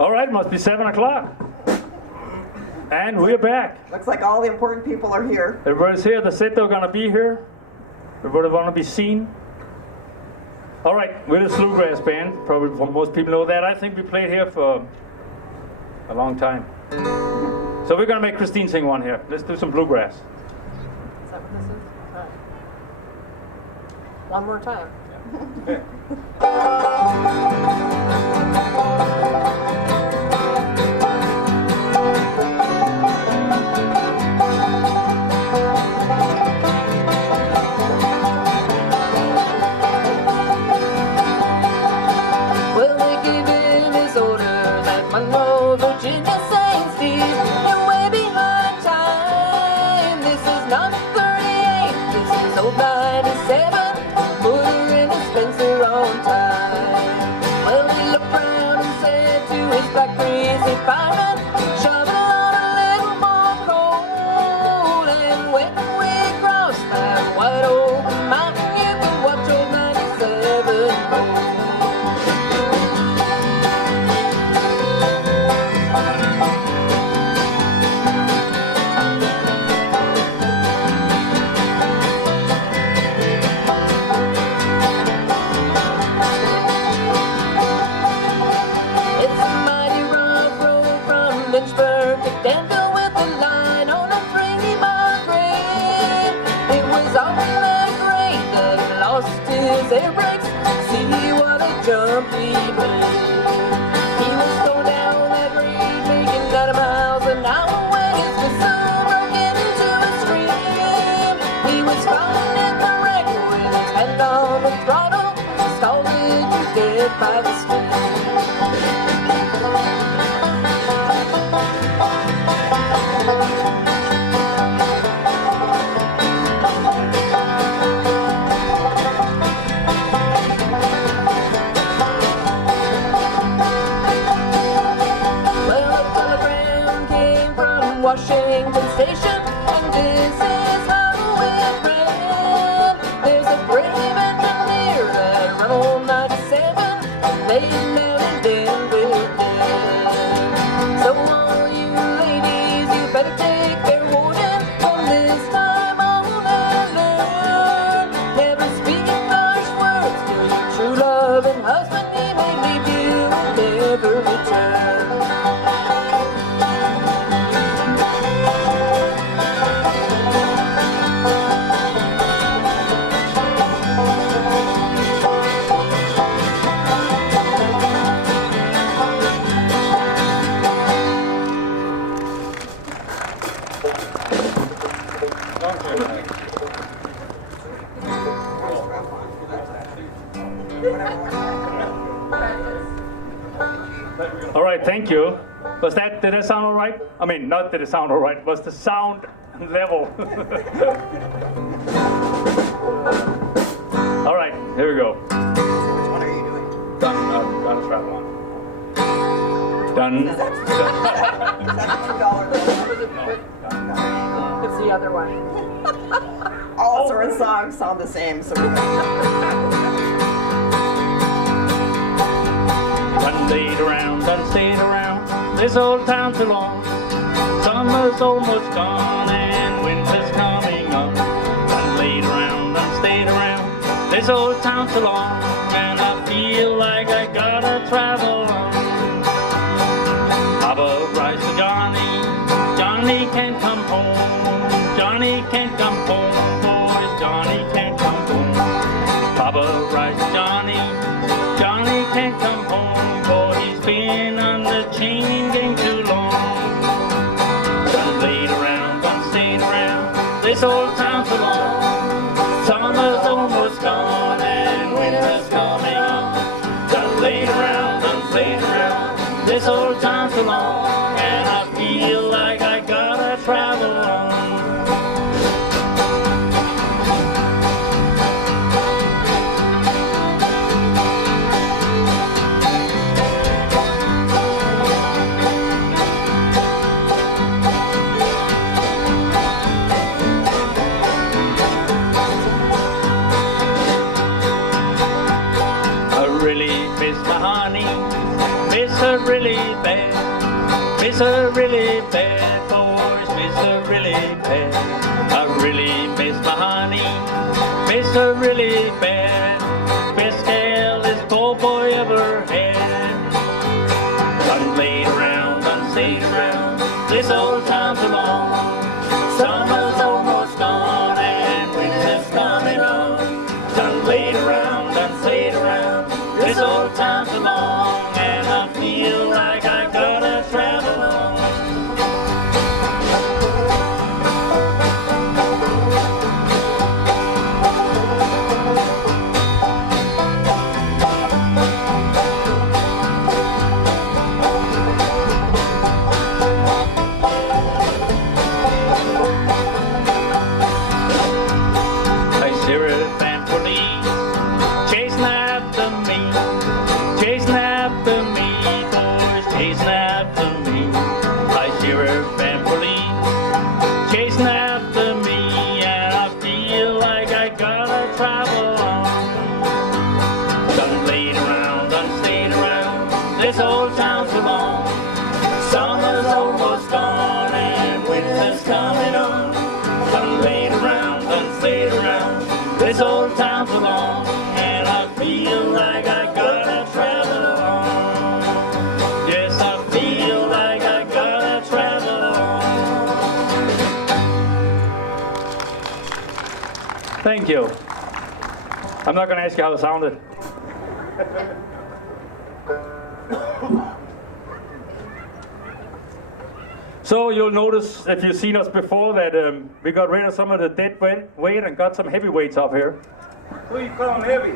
All right, must be 7 o'clock. And we're back. Looks like all the important people are here. Everybody's here. They said they're going to be here. Everybody want to be seen. All right, we're the Sloughgrass band. Probably most people know that. I think we played here for a long time. So we're going to make Christine sing one here. Let's do some bluegrass. Is that what this is? All right. One more time. Well, they gave him his orders at Monroe, Virginia, St. Steve. You're way behind time. This is not 38. This is old 97. Put her in a Spencer on time. Well, he looked round and said to his black crazy fireman, shove it on a little more coal. And when we cross that wide open mountain, you can watch old 97 roll. Lynchburg to Danville with a line on a 3-mile grade. It was on that grade that he lost his air brakes. See what a jump he made. He was going down that grade making 90 miles an hour when his whistle broke into a scream. He was finding the wreck with his hand on the throttle, scalded to death by the steam. Washington Station, and this is how it ran. There's a brave engineer that run on 97, laying down in Danville dead. So all you ladies, you better take their warning from this time on and learn. Never speak harsh words to your true love and husband. He may leave you and never return. All right, thank you. Did that sound all right? I mean, not did it sound all right. Was the sound level? All right, here we go. Which one are you doing? Done. Gonna travel on. Done. Is that $2 bill? It's the other one. All sort of songs sound the same, so we Done stayed around this old town too long. Summer's almost gone and winter's coming up. Done stayed around this old town too long, and I feel like I gotta travel on. Papa writes to Johnny, Johnny can't come home. Johnny can't come home, boys, Johnny can't come home. Papa writes to Johnny, Johnny can't come home, for he's been on the chain gang too long. Done stayed around this old town too long. Summer's almost gone and winter's coming on. Done stayed around this old town too long, and I feel like I gotta travel on. Miss really bad. Miss her really bad, boys, miss her really bad. I really miss my honey, miss her really bad. Best gal this poor boy ever had. Done played around, done stayed around, this old town too long. Summer's almost gone and winter's coming on. Done played around, done stayed around, this old town too long. And I feel like I gotta travel on. This old town's too long. Summer's almost gone and winter's coming on. Done laid around, done stayed around. This old town's too long, and I feel like I gotta travel on. Yes, I feel like I gotta travel on. Thank you. I'm not gonna ask you how it sounded. So you'll notice, if you've seen us before, that we got rid of some of the dead weight and got some heavyweights up here. Who you calling heavy?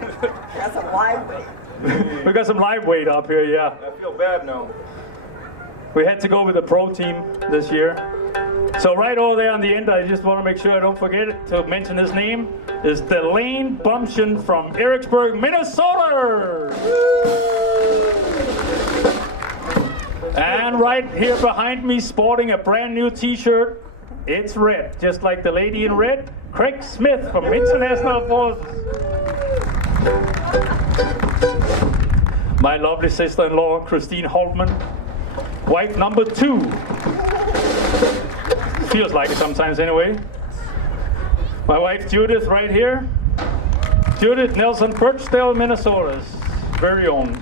That's a live weight. We got some live weight up here, yeah. I feel bad now. We had to go with the pro team this year. So right over there on the end, I just want to make sure I don't forget to mention his name, is Delane Bumption from Ericsburg, Minnesota! And right here behind me, sporting a brand new t-shirt, it's red, just like the lady in red, Craig Smith from International Forces. My lovely sister-in-law, Christine Holtman, wife number 2. Feels like it sometimes anyway. My wife Judith right here. Judith Nelson, Birchdale, Minnesota's very own.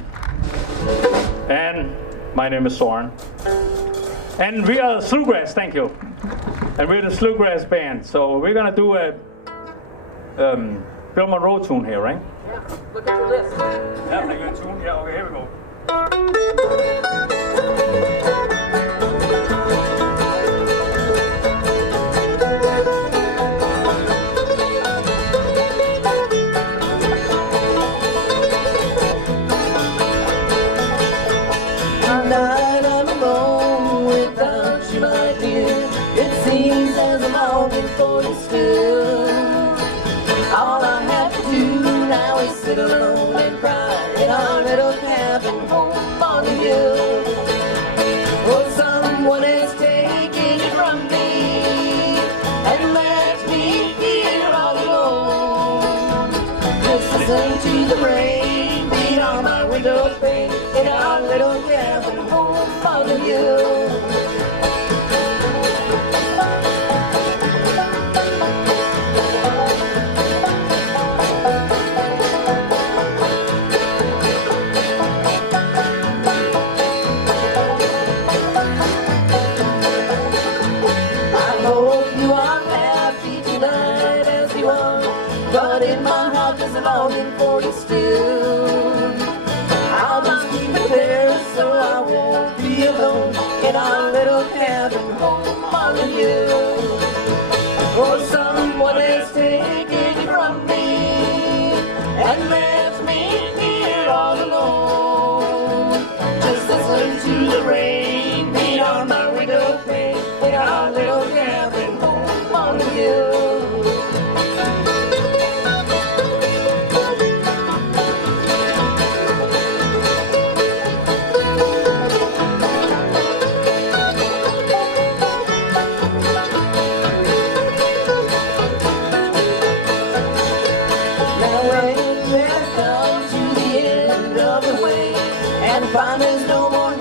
And my name is Soren. And we are Sloughgrass, thank you. And we're the Sloughgrass band. So we're gonna do a Bill Monroe tune here, right? Yeah. Look at your list. Yeah, pretty good tune. Yeah, okay, here we go. Night I'm alone without you, my dear. It seems as I'm longing for you still. All I have to do now is sit alone and cry in our little cabin home on the hill. Oh, someone is taking it from me and left me here all alone. Just listen to the rain beat on my window pane in our little cabin home on the hill. I hope you are happy tonight as you are, but in my heart there's a longing for you still. I'll just keep it there so I won't be alone in our little cabin home on the hill. Oh, someone is taking it from me and left me here all alone. Just listen to the rain beat on my window pane in our little cabin home on the hill. And find there's no more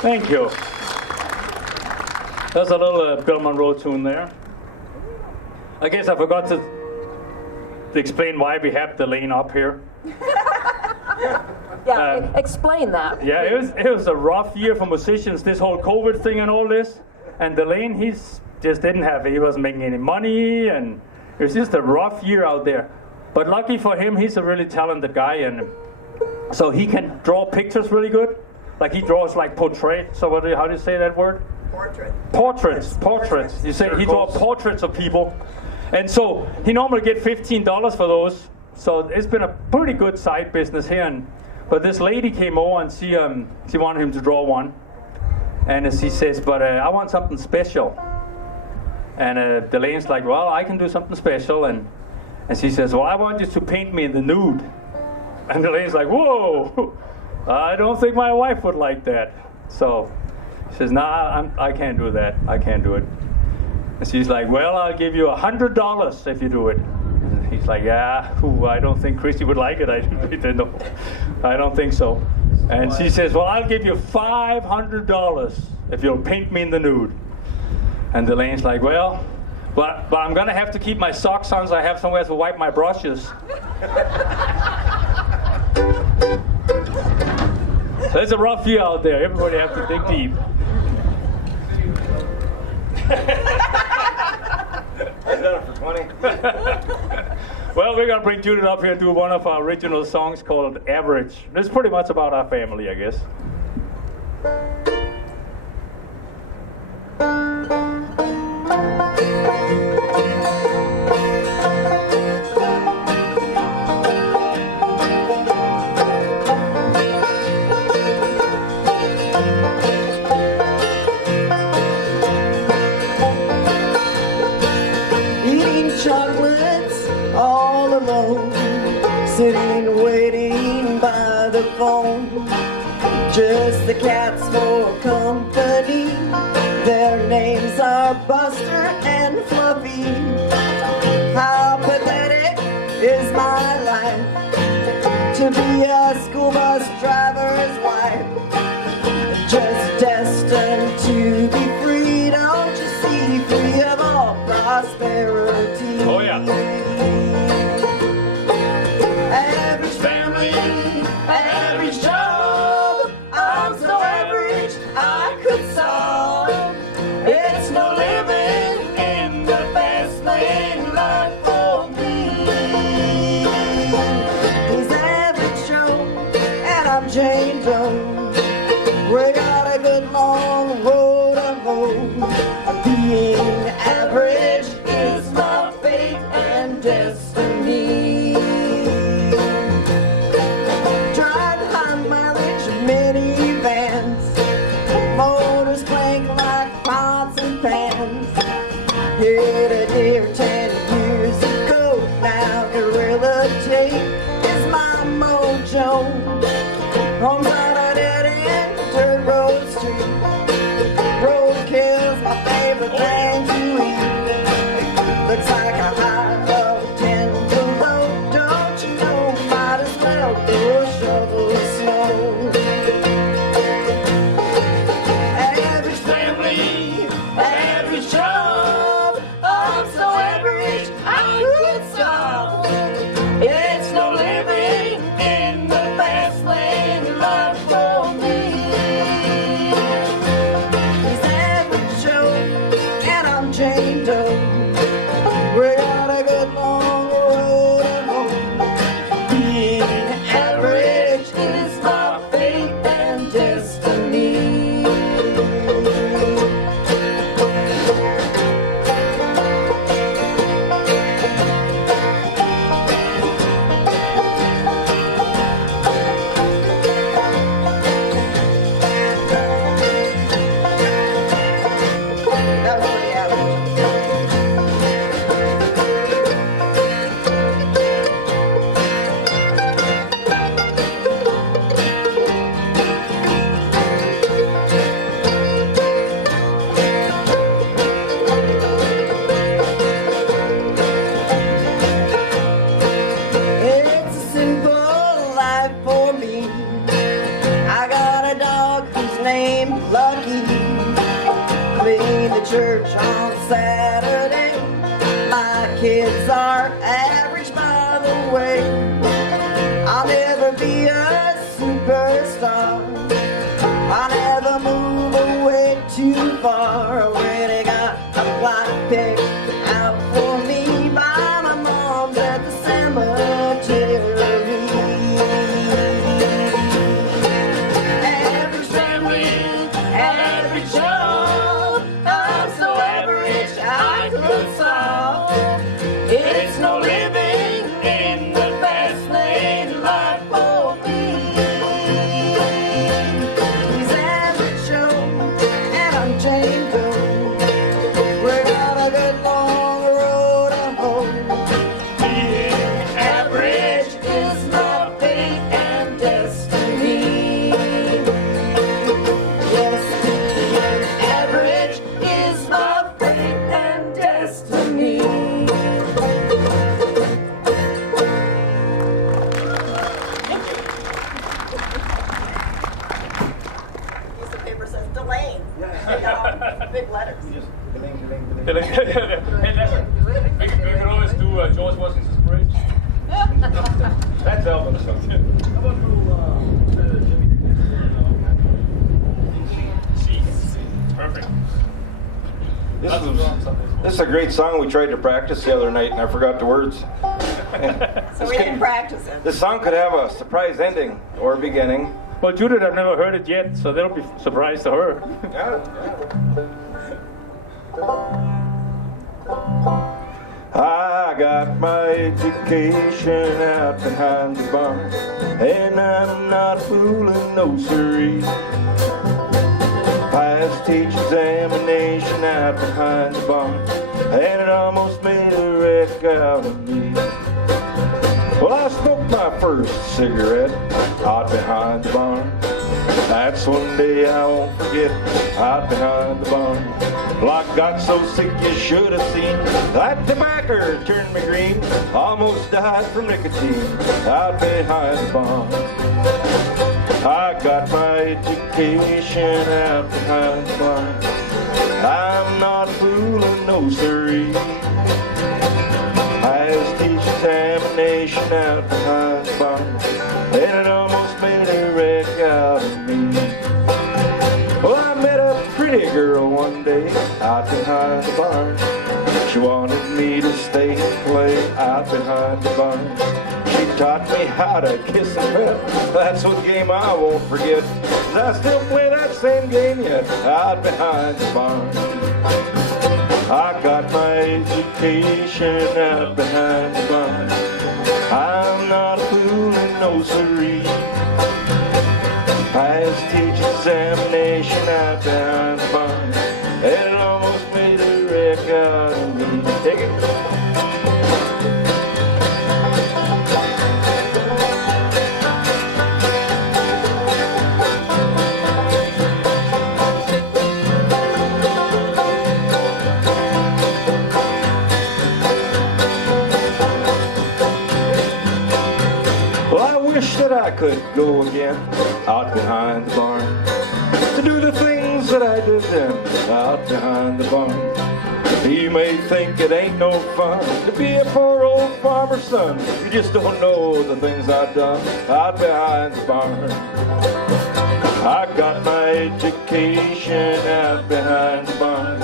Thank you. There's a little Bill Monroe tune there. I guess I forgot to explain why we have the lane up here. Yeah, explain that. Yeah, it was a rough year for musicians, this whole COVID thing and all this. And Delane, he wasn't making any money, and it was just a rough year out there. But lucky for him, he's a really talented guy, and so he can draw pictures really good. Like he draws like portrait. So how do you say that word? Portraits. You say he draws portraits of people, and so he normally get $15 for those. So it's been a pretty good side business here. But this lady came over and she wanted him to draw one, and she says, "But I want something special." And Delane's like, "Well, I can do something special," and she says, "Well, I want you to paint me in the nude." And Delane's like, "Whoa, I don't think my wife would like that." So she says, "Nah, I can't do that. I can't do it." And she's like, "Well, I'll give you $100 if you do it." And he's like, "Yeah, I don't think Christy would like it. I don't think so." And she says, "Well, I'll give you $500 if you'll paint me in the nude." And Delane's like, "Well, but I'm gonna have to keep my socks on so I have somewhere to wipe my brushes." So it's a rough year out there. Everybody has to dig deep. I've done it for 20. Well, we're gonna bring Judith up here and do one of our original songs called "Average." It's pretty much about our family, I guess. Chocolates all alone, sitting waiting by the phone. Just the cats for company. Their names are Buster and Fluffy. How pathetic is my life to be a school bus driver's wife, just destined to be free. Don't you see, free of all prosperity. Oh yeah. Average family, average job. I'm so average I could solve. It's no living in the fast lane life for me. He's average Joe and I'm Jane Doe. We got a good long road to hoe. Being average is my fate and destiny. Drive high mileage minivans, motors clank like pots and pans. Hit a deer 10 years ago. Now Gorilla Tape is my mojo. Homes on a dead end, dirt road street. Roadkill's my favorite thing to eat. Looks like a high of 10 below. Don't you know, might as well go shovel snow. Average family, average job. I'm so average I could stop. It's no living in the fast church on Saturday. My kids are average, by the way. I'll never be a superstar. I'll never move away too far. Already got a block picked out for me by my mom's at the cemetery. Average family, average job. I'm so average I could solve. It's no living in the fast lane life for me. He's average Joe and I'm Jane Doe. We got a good long road to hoe. Being average is my fate and destiny. Yes, being average is my fate and destiny. Piece of paper says Delane. Big letters. Hey, we can always do George Washington's Bridge. That's Elvis or something. How about Jimmy? Perfect. This is a great song we tried to practice the other night and I forgot the words. So we didn't practice it. This song could have a surprise ending or beginning. Well, Judith, I've never heard it yet, so that'll be a surprise to her. I got my education out behind the barn, and I'm not fooling no siree. Passed teacher examination out behind the barn, and it almost made a wreck out of me. Well, I smoked my first cigarette out behind the barn. That's one day I won't forget, out behind the barn. Well, I got so sick you should have seen. That tobacco turned me green, almost died from nicotine, out behind the barn. I got my education out behind the barn. I'm not fooling no siree. I was teaching examination out behind the barn, and it almost made a wreck out of me. Well, I met a pretty girl one day out behind the barn. She wanted me to stay and play out behind the barn. She taught me how to kiss and pet. That's one game I won't forget. I still play that same game yet out behind the barn. I got my education out behind the barn. I'm not fooling no siree. Passed teacher examination out behind the barn, and it almost made a wreck out of me. Take it. That I could go again out behind the barn to do the things that I did then out behind the barn. You may think it ain't no fun to be a poor old farmer's son. You just don't know the things I've done out behind the barn. I got my education out behind the barn.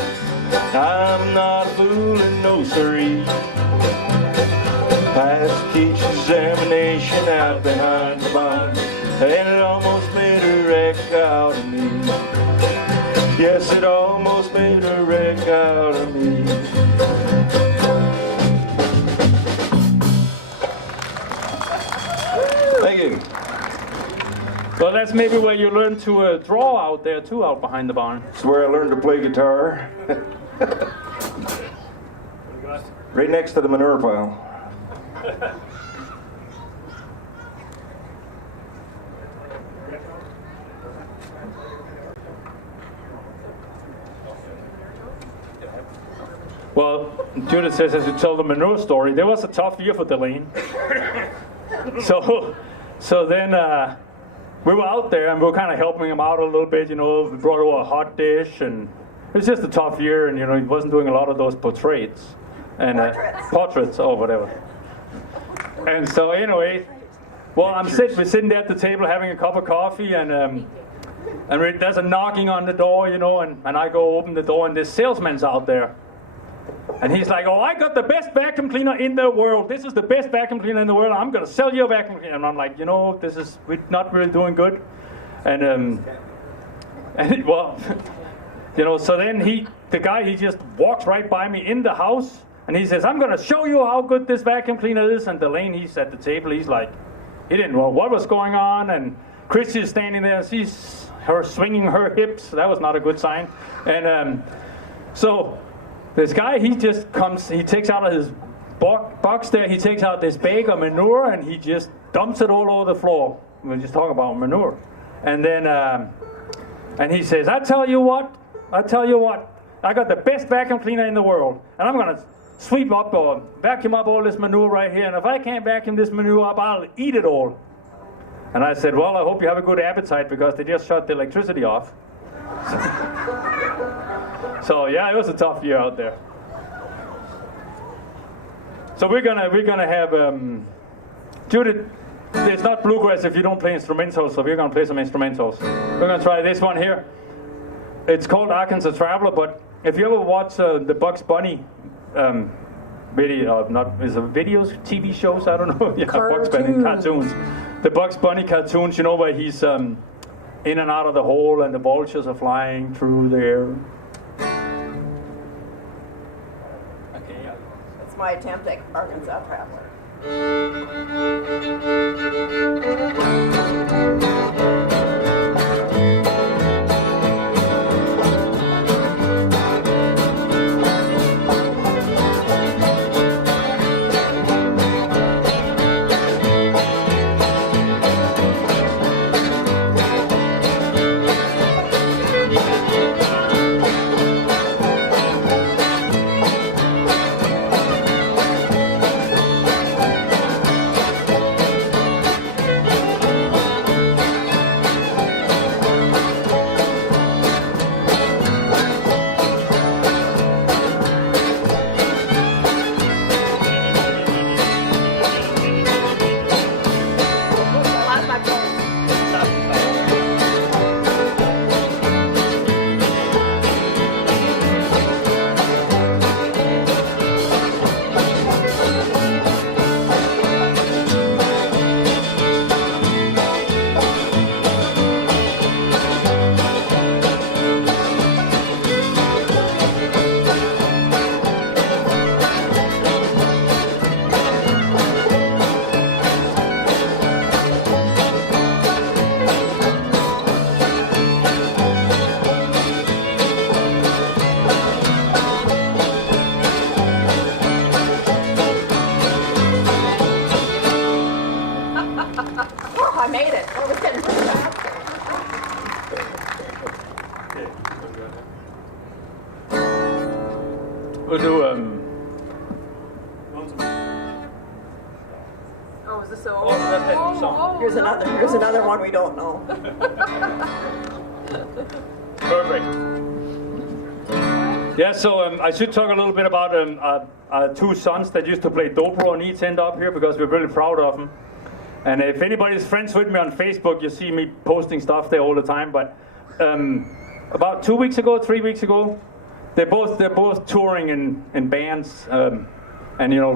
I'm not fooling no siree. Passed teacher examination out behind the barn, and it almost made a wreck out of me. Yes, it almost made a wreck out of me. Thank you. Well, that's maybe where you learn to draw out there too, out behind the barn. It's where I learned to play guitar. Right next to the manure pile. Well, Judith says, as you tell the manure story, there was a tough year for Delane. So then we were out there and we were kind of helping him out a little bit, you know. We brought over a hot dish and it was just a tough year, and he wasn't doing a lot of those portraits and portraits or whatever. And so anyway, well, we're sitting there at the table having a cup of coffee, and there's a knocking on the door, and I go open the door, and this salesman's out there. And he's like, oh, I got the best vacuum cleaner in the world. This is the best vacuum cleaner in the world. I'm going to sell you a vacuum cleaner. And I'm like, we're not really doing good. And well, so then the guy just walks right by me in the house, and he says, I'm going to show you how good this vacuum cleaner is. And Delane, he's at the table. He's like, he didn't know what was going on. And Christy is standing there, and sees her swinging her hips. That was not a good sign. And so this guy, he just comes, he takes out of his box there, he takes out this bag of manure, and he just dumps it all over the floor. We're just talking about manure. And then, and he says, I tell you what, I got the best vacuum cleaner in the world, and I'm going to sweep up or vacuum up all this manure right here, and if I can't vacuum this manure up, I'll eat it all. And I said, well, I hope you have a good appetite, because they just shut the electricity off. So yeah, it was a tough year out there. So we're gonna have Judith. It's not bluegrass if you don't play instrumentals, so we're gonna play some instrumentals. We're gonna try this one here. It's called Arkansas Traveler, but if you ever watch the Bugs Bunny video, videos, TV shows, I don't know, yeah, Bugs Bunny cartoons. The Bugs Bunny cartoons, where he's in and out of the hole and the vultures are flying through there. That's my attempt at Arkansas Traveler. I made it. I was getting pretty fast. We'll do Oh, is this so? Oh, that's that song. Here's another one we don't know. Perfect. Yeah, so I should talk a little bit about our two sons that used to play dobro and each end up here, because we're really proud of them. And if anybody's friends with me on Facebook, you see me posting stuff there all the time. But about 3 weeks ago, they're both touring in bands and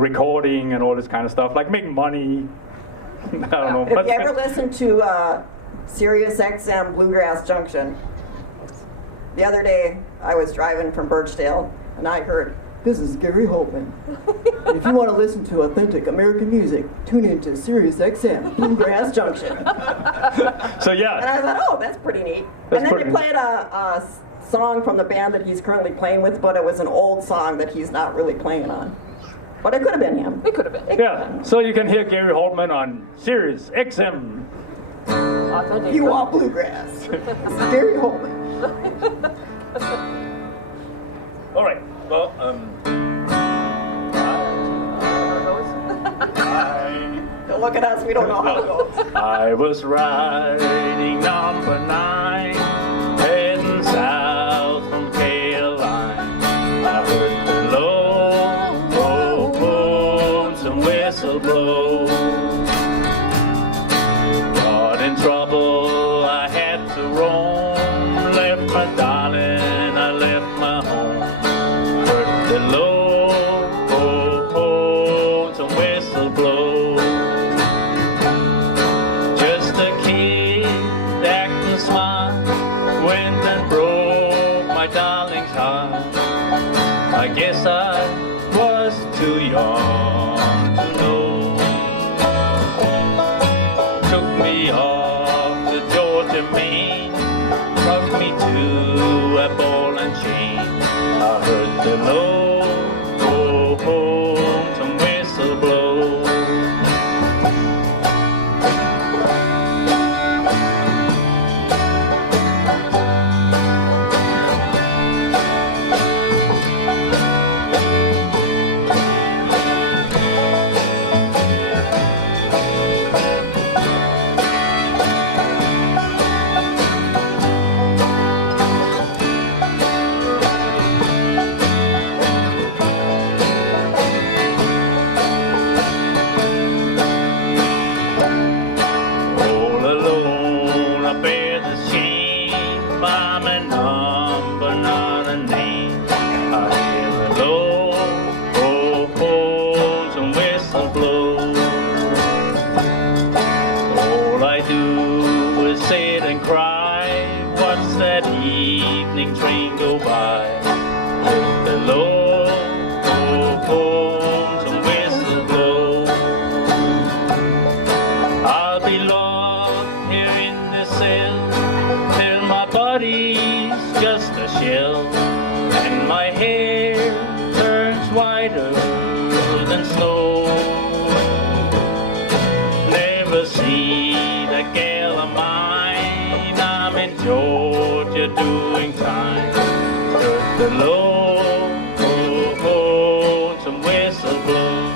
recording and all this kind of stuff, like making money. I don't know. If you ever listen to Sirius XM Bluegrass Junction, the other day I was driving from Birchdale and I heard, "This is Gary Holtman. If you want to listen to authentic American music, tune into Sirius XM Bluegrass Junction." So yeah. And I thought, oh, that's pretty neat. That's and then pretty they played a song from the band that he's currently playing with, but it was an old song that he's not really playing on. But it could have been him. It could have been. Yeah, so you can hear Gary Holtman on Sirius XM. Authentic. You want bluegrass. This is Gary Holtman. All right. Well, Don't look at us, we don't know how it goes. I was riding number 9, heading south from Cale to Maine, brought me to a ball and chain. I heard the lonesome whistle blow. Evening train go by with the lonesome whistle blow. I'll be locked here in the cell till my body's just a shell and my hair turns whiter than snow. Never see the gal of mine, I'm in Georgia doing time. Heard the lonesome whistle blow.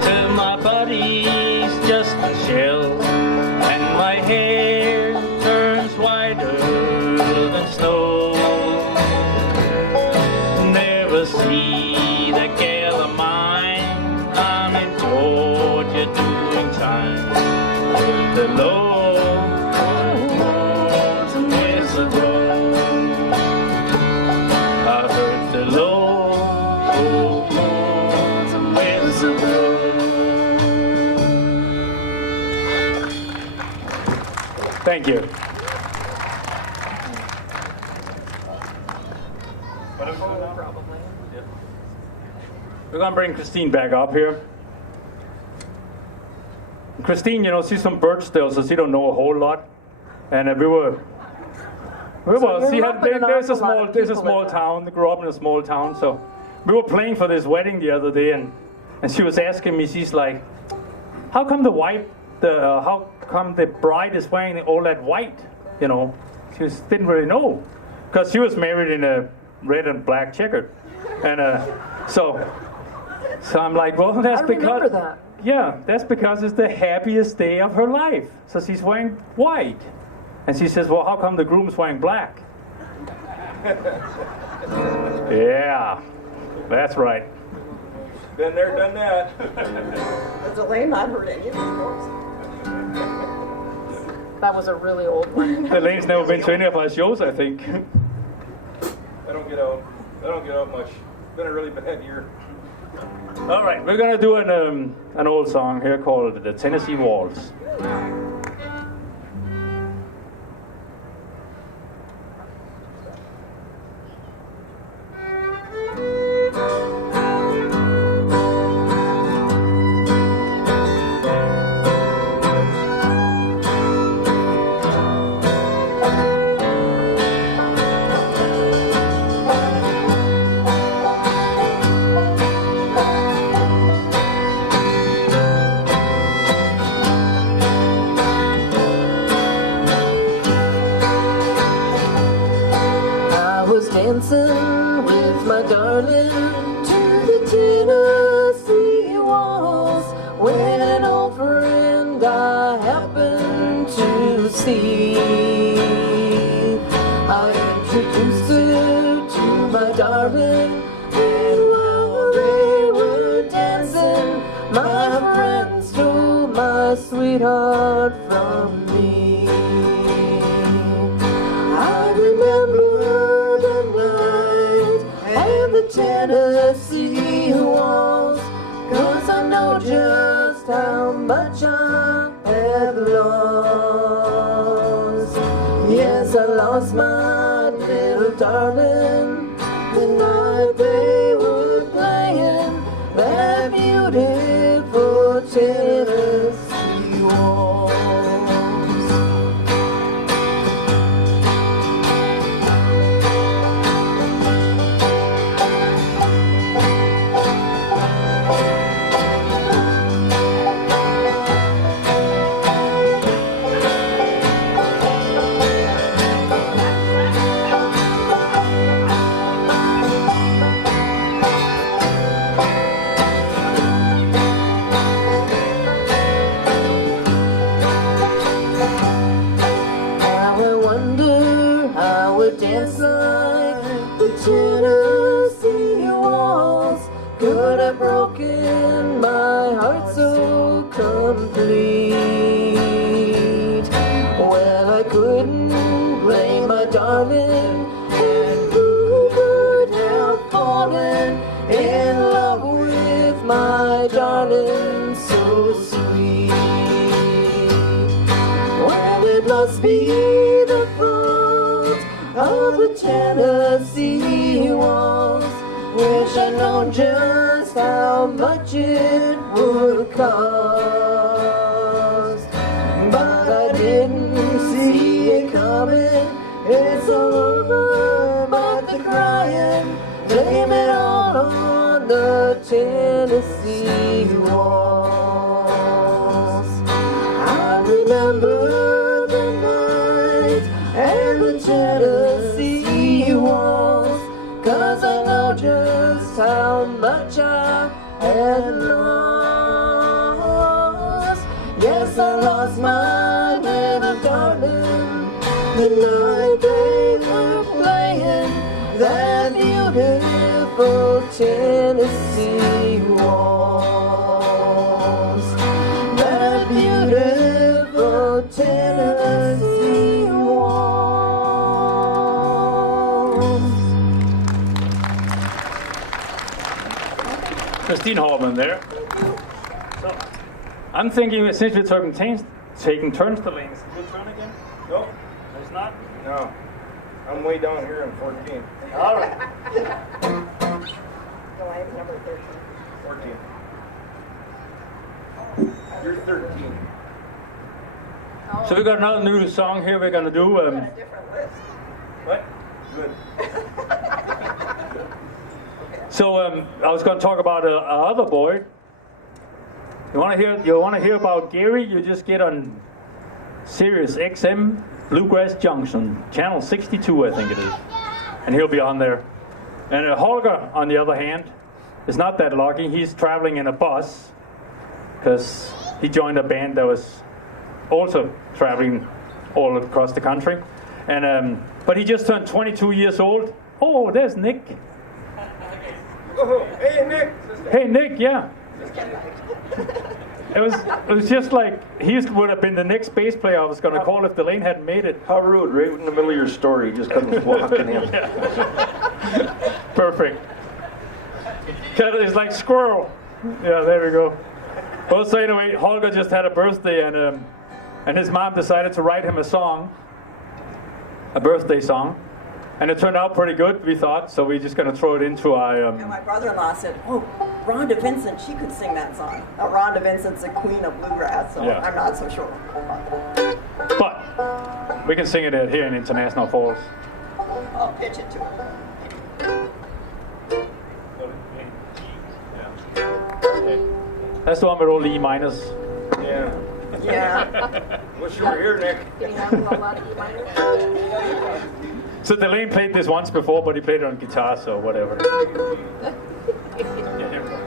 Till my body's just a shell and my hair turns whiter than snow. Never see the gal of mine, I'm in Georgia doing time with the lonesome whistle blow. I heard the lonesome whistle blow. Thank you. We're gonna bring Christine back up here. Christine, you know, she's from Birchdale, so she don't know a whole lot. And there's a small town. They grew up in a small town, so we were playing for this wedding the other day, and she was asking me, she's like, how come the bride is wearing all that white? You know, she didn't really know, because she was married in a red and black checkered, and so I'm like, well, that's because that. Yeah, that's because it's the happiest day of her life. So she's wearing white, and she says, well, how come the groom's wearing black? Yeah, that's right. Been there, done that. That's a lame, I've heard any of these books. That was a really old one. Elaine's never been to any of our shows, I think. I don't get out much. Been a really bad year. All right, we're gonna do an old song here called the Tennessee Waltz. Dancing with my darling to the Tennessee waltz, when an old friend I happened to see. I introduced her to my darling, and while they were dancing, my friend stole my a sweetheart from me. I remember the night and the Tennessee walls, 'cause I know just how much I have lost. Yes, I lost my little darling the night they were playing that beautiful Tennessee waltz. Dance like the Tennessee waltz could have broken my heart so complete. Well, I couldn't blame my darling, and who could have fallen in love with my darling so sweet? Well, it must be the fault of the Tennessee waltz. Wish I'd known just how much it would cost, but I didn't see it coming. It's all over, but the crying, blame it all on the Tennessee waltz. I remember the night and the Tennessee waltz, 'cause I know just how much I had lost. Yes, I lost my little darling the night they were playing that beautiful Tennessee waltz. That beautiful Tennessee waltz. Christine Hallman there. So, I'm thinking since we're taking turns to lanes, good turn again? Nope. There's not? No. I'm way down here in 14. All right. No, I have number 13. 14. You're 13. So we got another new song here we're going to do. A different list. What? Good. So I was going to talk about a other boy. You want to hear about Gary? You just get on Sirius XM, Sloughgrass Junction, channel 62, I think it is, and he'll be on there. And Holger, on the other hand, is not that lucky. He's traveling in a bus because he joined a band that was also traveling all across the country. And but he just turned 22 years old. Oh, there's Nick. Oh, hey, Nick. Hey, Nick, yeah. It was just like, he would have been the next bass player I was going to call if Delane hadn't made it. How rude, right in the middle of your story. You just couldn't walk in him. Perfect. It's like squirrel. Yeah, there we go. Well, so anyway, Holger just had a birthday, and his mom decided to write him a song, a birthday song. And it turned out pretty good, we thought, so we're just going to throw it into our... And my brother-in-law said, oh, Rhonda Vincent, she could sing that song. Now, Rhonda Vincent's the queen of bluegrass, so Yeah. I'm not so sure. But we can sing it here in International Falls. I'll pitch it to her. That's the one with all E minors. Yeah. Yeah. Wish you were here, Nick. Can you have a lot of reminders? So Delane played this once before, but he played it on guitar, so whatever. Yeah, here we go.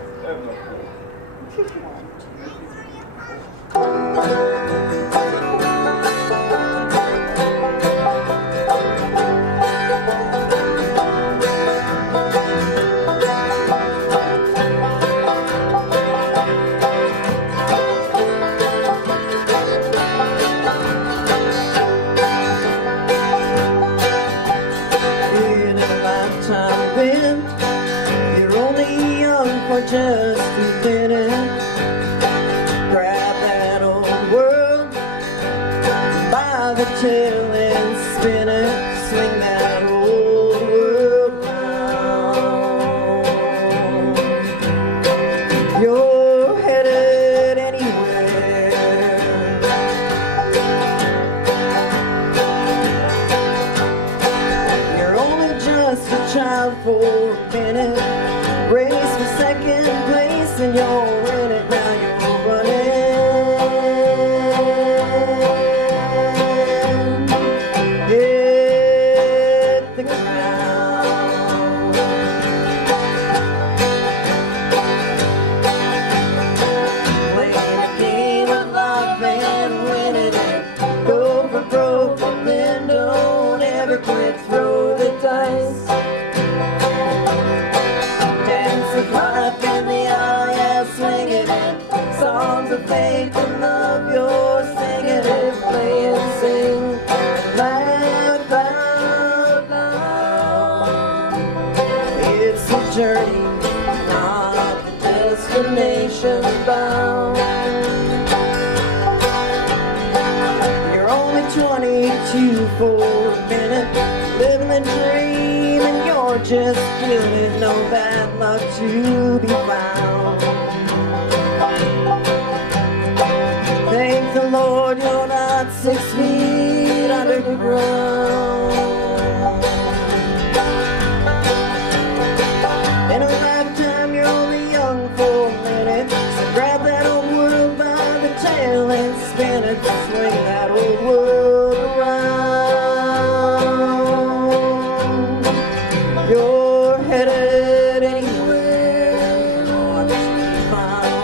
the tail and spin it, swing that old world round. You're headed anywhere. You're only just a child for a minute. Race for second place and you're in it. Now you're running. Hit the ground. Playing a game of life and winning it. Go for broke and then don't ever quit. Throw the dice. Dance of life in the eye, yeah, swinging it. Songs of faith and love, you're singing it. Play and sing, laugh out loud. It's a journey, not the destination bound. You're only 22 for a minute, living the dream, and you're just feeling it. No bad luck to be found. Thank the Lord you're not 6 feet underground. In a lifetime you're only young for a minute, so grab that old world by the tail and spin it. Swing that old world around. You're headed anywhere, not to be found.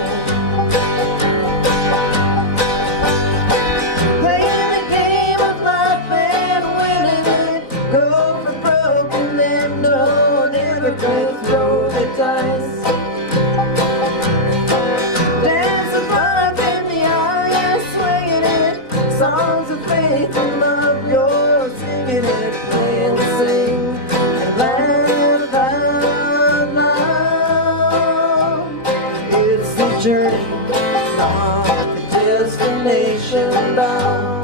Playing the game of life and winning it. Go for broke and then don't never quit. Throw the dice. Dance of life in the eye, yeah, swinging it. Songs of faith and love, you're singing it. Play and sing and laugh out loud. It's the journey, not the destination bound.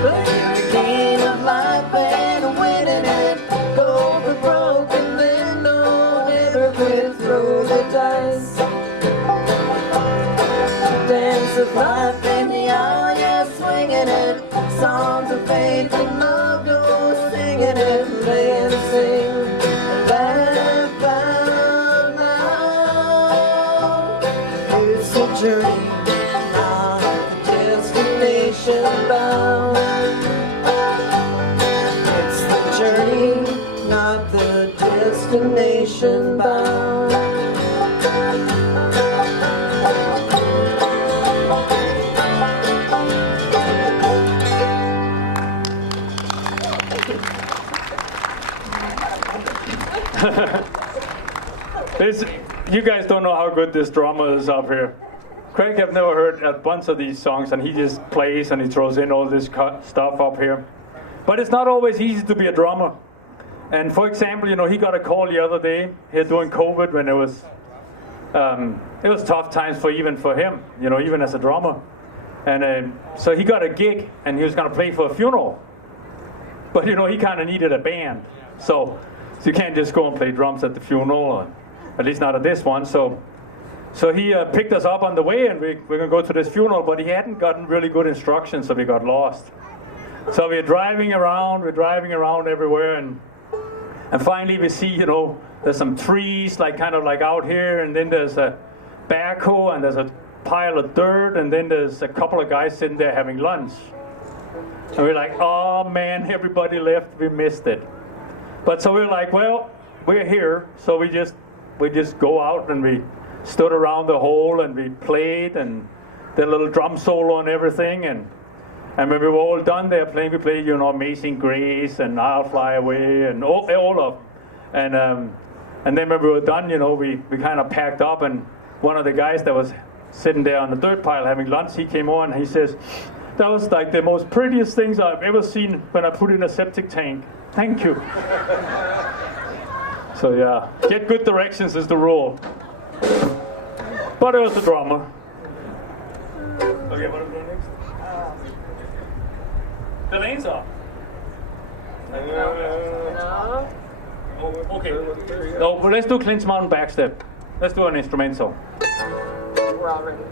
Playing the game of life and winning it. Go for broke and then don't ever quit. Throw the dice. Dance of life in the eye, yeah, swinging it. Songs of faith and love, you're singing it. Play and sing, laugh out loud. It's a journey, not a destination bound. It's the journey, not the destination bound. You guys don't know how good this drummer is up here. Craig have never heard a bunch of these songs, and he just plays and he throws in all this stuff up here. But it's not always easy to be a drummer. And for example, he got a call the other day here during COVID when it was tough times for him, even as a drummer. And so he got a gig and he was going to play for a funeral. But he kind of needed a band. So you can't just go and play drums at the funeral, or at least not at this one. So he picked us up on the way, and we're going to go to this funeral, but he hadn't gotten really good instructions, so we got lost. So we're driving around everywhere, and finally we see, there's some trees, kind of out here, and then there's a backhoe, and there's a pile of dirt, and then there's a couple of guys sitting there having lunch. And we're like, oh man, everybody left, we missed it. But so we're like, well, we're here, so we just go out and we stood around the hole and we played and did a little drum solo and everything. And when we were all done there playing, we played, Amazing Grace and I'll Fly Away and all of them. And then when we were done, we kind of packed up, and one of the guys that was sitting there on the dirt pile having lunch, he came on and he says, that was like the most prettiest things I've ever seen when I put in a septic tank. Thank you. So yeah, get good directions is the rule. But it was the drummer. Okay, what are we doing next? The lanes off. No. Okay. No, but let's do Clint's Mountain Backstep. Let's do an instrumental. We're all ready.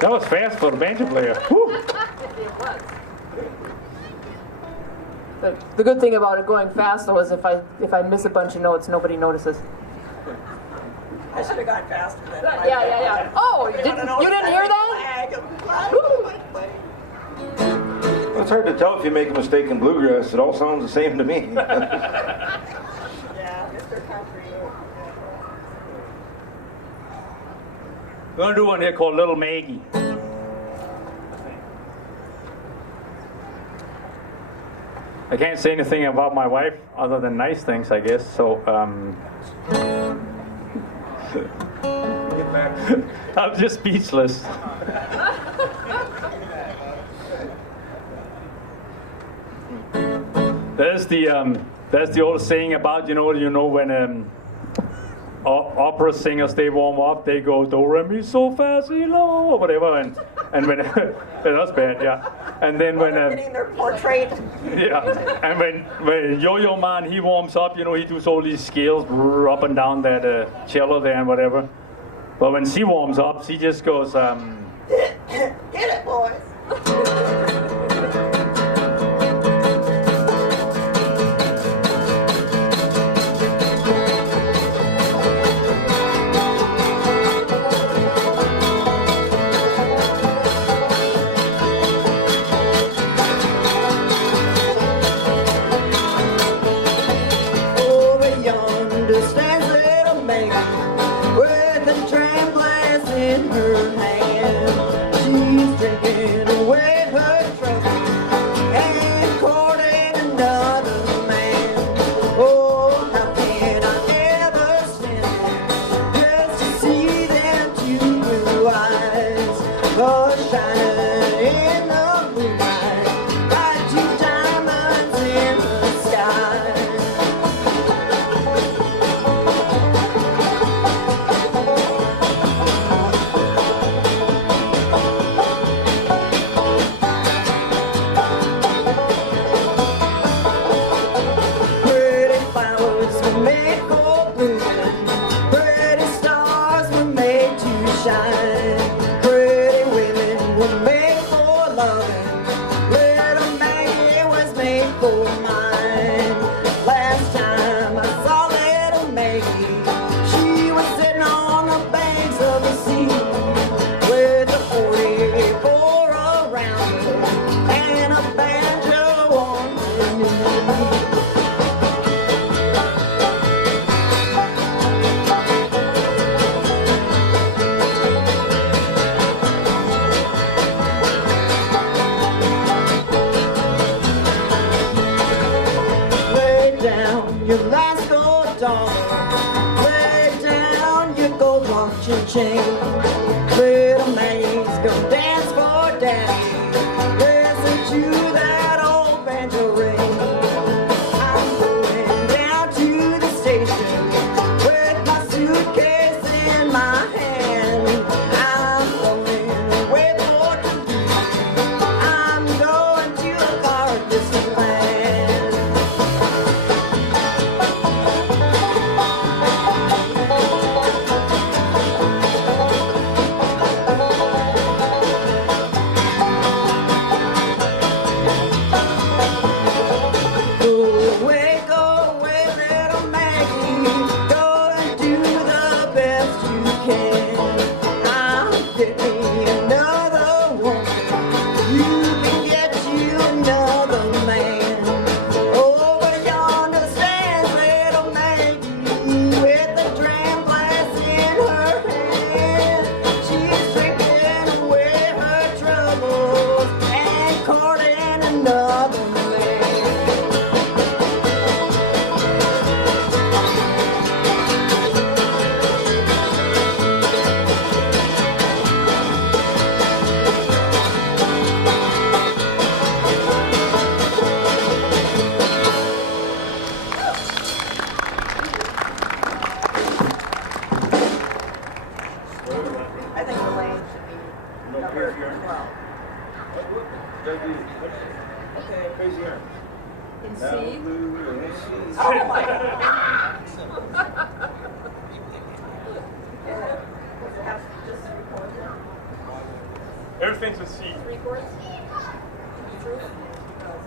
That was fast for the banjo player. Woo. The good thing about it going fast though is if I miss a bunch of notes, nobody notices. I should have gone faster than Yeah. Oh, you didn't hear that? Well, it's hard to tell if you make a mistake in bluegrass. It all sounds the same to me. Yeah, Mr. Country. We're going to do one here called Little Maggie. I can't say anything about my wife other than nice things, I guess. So, I'm just speechless. That's the old saying about when opera singers, they warm up, they go do re mi so fa si lo or whatever, and when that's bad, yeah. And then when Getting their portrait. yeah, and when Yo-Yo Man, he warms up, he does all these scales up and down that cello there and whatever. But when she warms up, she just goes Hit it, boys. Over yonder stands little Maggie with a dram glass in her hand. She's drinking away her trouble and courting another man. Oh, how can I ever stand just to see them two blue eyes, oh, shining in the moonlight like two diamonds in the sky. Pretty flowers were made for blooming, pretty stars were made to shine, pretty women were made for loving, little Maggie was made for mine. Last time I saw little Maggie, she was sitting on the banks of the sea with a 44 around chain. Little Maggie's gonna dance for Daddy. Listen to that old banjo ring. I'm going down to the station with my suitcase in my hand. I'm going away for Tahiti. I'm going to a far distant land. Go away, little Maggie. Go and do the best you can. I'll get me another woman. You can get you another man. Over yonder stands little Maggie with a dram glass in her hand. She's drinking away her troubles and courting another man. I think Elaine should be number 12. Okay. Crazy arms. In Now C. blue and this is- Oh my God. Have just 3 chords. Everything's with C. 3 chords?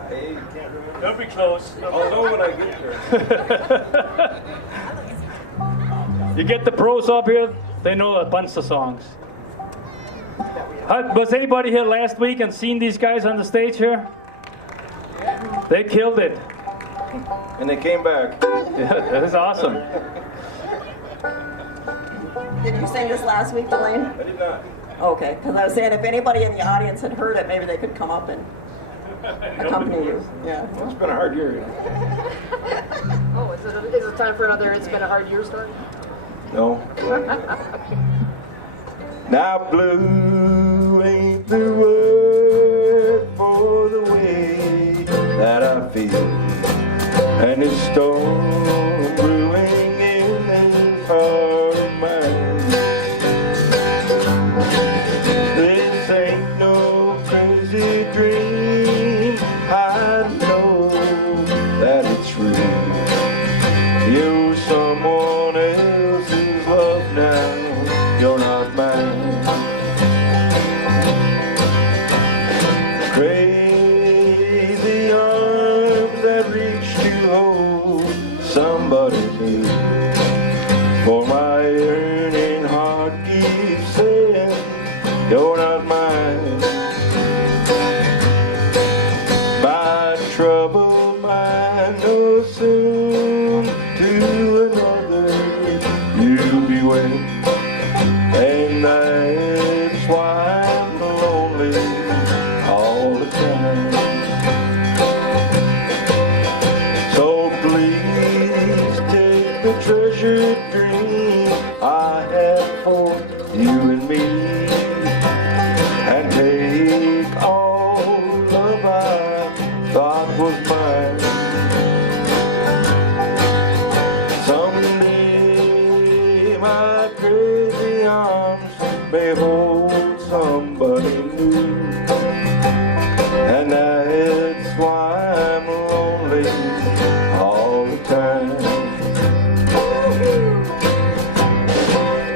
Hey, you can't remember. Don't be close. I'll know when I get there. You get the pros up here, they know a bunch of songs. Was anybody here last week and seen these guys on the stage here? They killed it. And they came back. Yeah, that is awesome. Did you sing this last week, Elaine? I did not. Okay, because I was saying if anybody in the audience had heard it, maybe they could come up and accompany you. Yeah. It's been a hard year. Oh, is it time for another It's Been a Hard Year story? No. Now blue ain't the word for the way that I feel, and it's storm brewing in this heart of mine. This ain't no crazy dream, I know that it's real. You're someone else's love now, you're not mine. Crazy arms that reach to hold somebody new. For my yearning heart keeps saying, you're not mine. My troubled mind knows soon to another you'll be wed. And that's why I'm lonely all the time. So please take the treasured dream I had for you and me, and take all love I thought was mine. Someday my crazy arms may hold somebody new, and that's why I'm lonely all the time.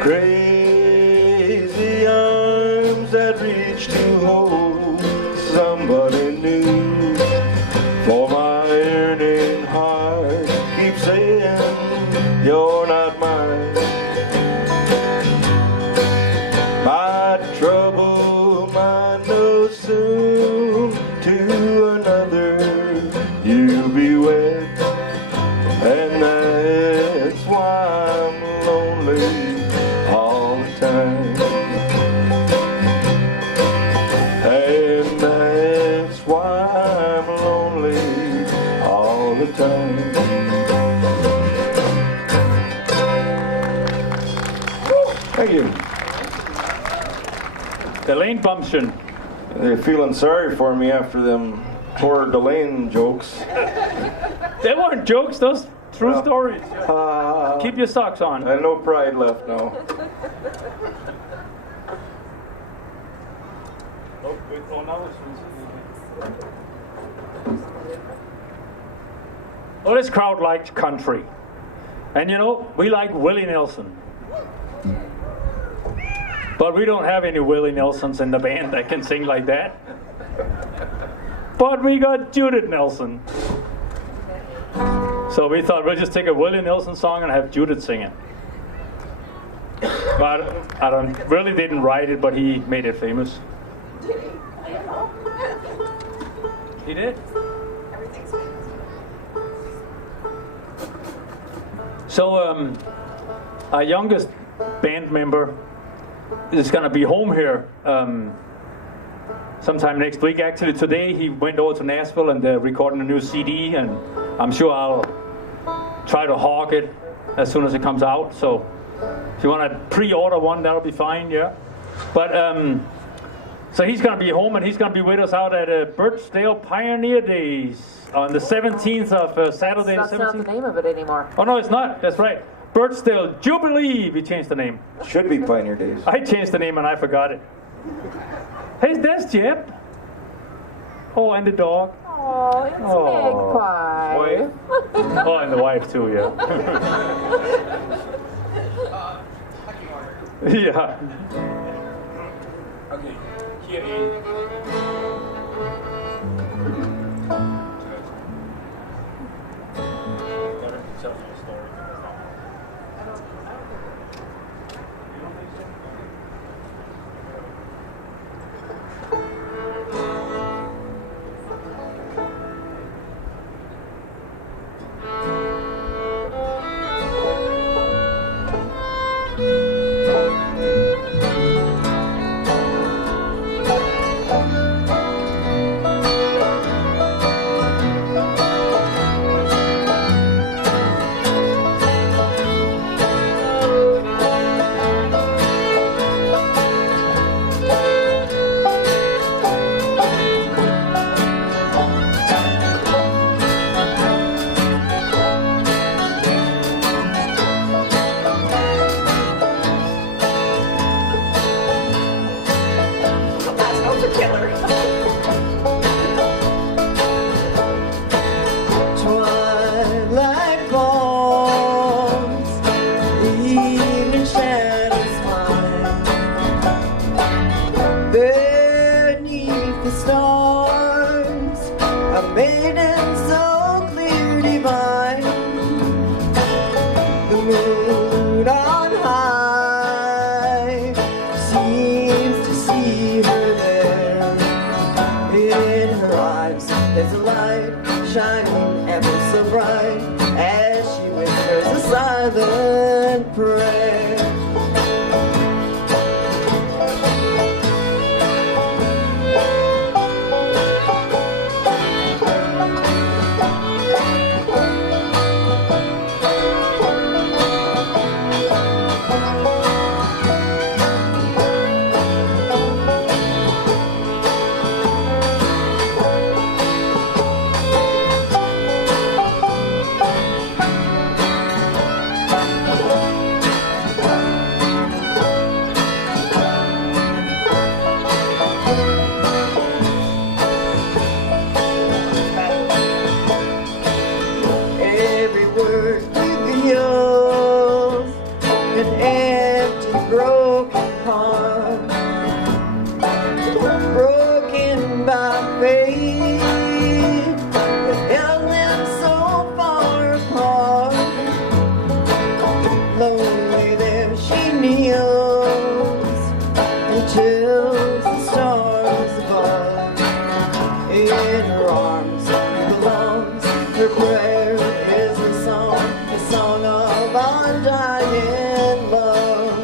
Crazy arms that reach to hold somebody new. For my yearning heart keeps saying, you're not mine. My troubled mind knows soon to another you'll be wed. And that's why I'm lonely all the time. And that's why I'm lonely all the time. Thank you. Delane Bumption. They're feeling sorry for me after them poor Delane jokes. They weren't jokes, those true Yeah. stories. Keep your socks on. I have no pride left now. Well, this crowd liked country. And you know, we like Willie Nelson. But we don't have any Willie Nelsons in the band that can sing like that. But we got Judith Nelson. So we thought we'll just take a Willie Nelson song and have Judith sing it. But I really didn't write it, but he made it famous. He did? So our youngest band member is going to be home here sometime next week. Actually, today he went over to Nashville and they're recording a new CD, and I'm sure I'll try to hawk it as soon as it comes out. So if you want to pre-order one, that'll be fine, yeah. But so he's going to be home, and he's going to be with us out at Birchdale Pioneer Days on the 17th of Saturday. That's the 17th. not the name of it anymore. Oh no, it's not. That's right. Birchdale Jubilee. We changed the name. Should be Pioneer Days. I changed the name and I forgot it. Hey, that's Jeb. Oh, and the dog. Oh, it's Magpie. Wife. Oh, and the wife too, yeah. Yeah. Okay. Here Twilight falls, the evening shadows fly. Beneath the stars, a maiden so clear divine. The moon on high seems to see her there. In her eyes there's a light shining ever so bright as she whispers a silent prayer. Every word reveals an empty, broken heart, broken by fate that held them so far apart. Lonely there she kneels and tells the stars above. In her arms he belongs, her prayer is a song of undying love.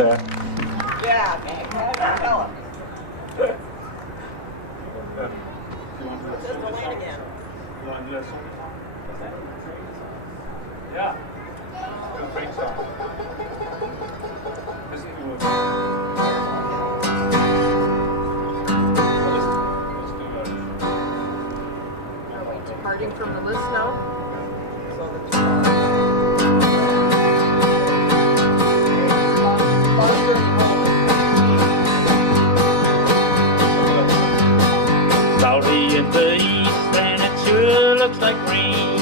that. Yeah, tell him. Just the lane again. You want to do that song? Yeah. Do a train song. Let's see if you would. Let's do Are we departing from the list now? Long journey home. Cloudy in the east, and it sure looks like rain.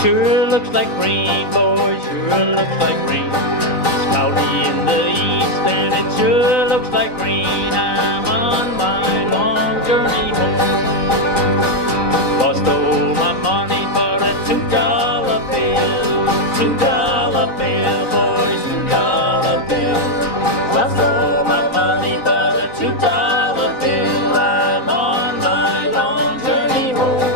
Sure looks like rain, boy, sure looks like rain. It's cloudy in the east, and it sure looks like rain. I'm on my long journey home. Lost all my money for a $2 bill. $2 bill, boys, $2 bill. Lost all my money for a $2 bill. I'm on my long journey home.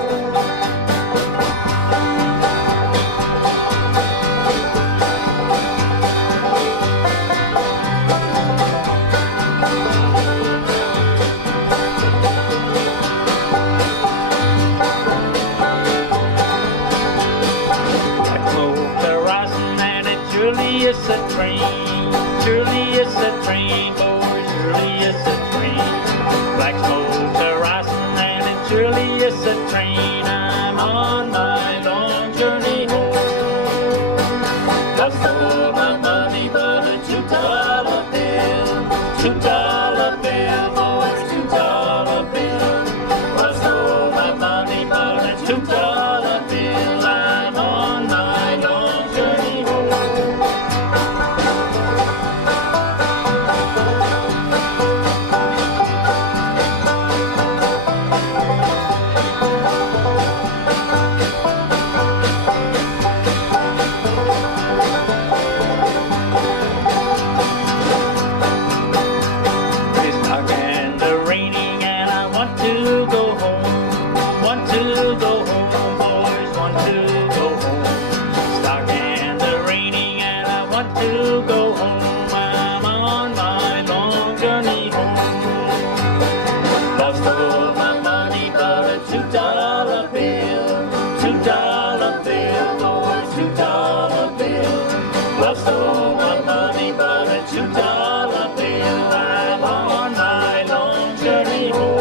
Surely it's a train, surely it's a train, boys, surely it's a train. Black smoke rising and it surely it's a train. I'm on my long journey home. Lost all my money but a $2 bill, $2 bill, boys, $2 bill. Lost all my money but a $2 bill. I'm on my long journey home. Lost all my money but a $2 bill. I'm on my long journey home.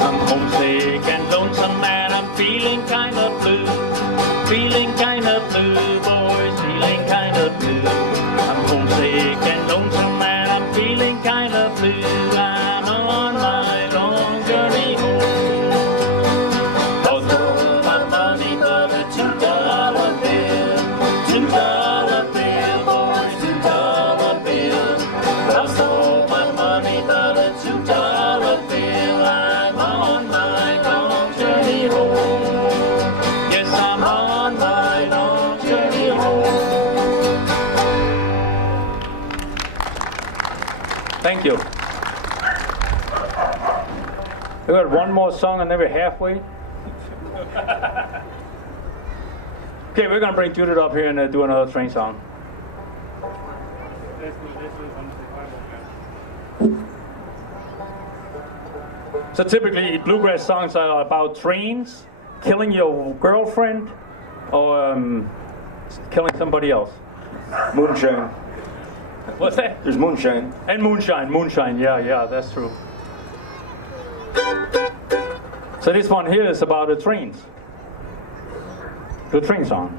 I'm homesick and lonesome and I'm feeling kind of blue. Feeling kind of blue, boys, feeling kind of blue. I'm homesick and lonesome and I'm feeling kind of blue. I'm on my long journey home. Lost all my money but a $2 bill. $2 bill, boys, $2 bill. Lost all my money but a $2 bill. I'm on my long journey home. Yes, I'm on my long journey home. Thank you. We got one more song and then we're halfway. Okay, we're gonna bring Judith up here and do another train song. So typically, bluegrass songs are about trains, killing your girlfriend, or killing somebody else. Moonshine. What's that? There's moonshine. And moonshine, yeah, that's true. So this one here is about the trains. The train song.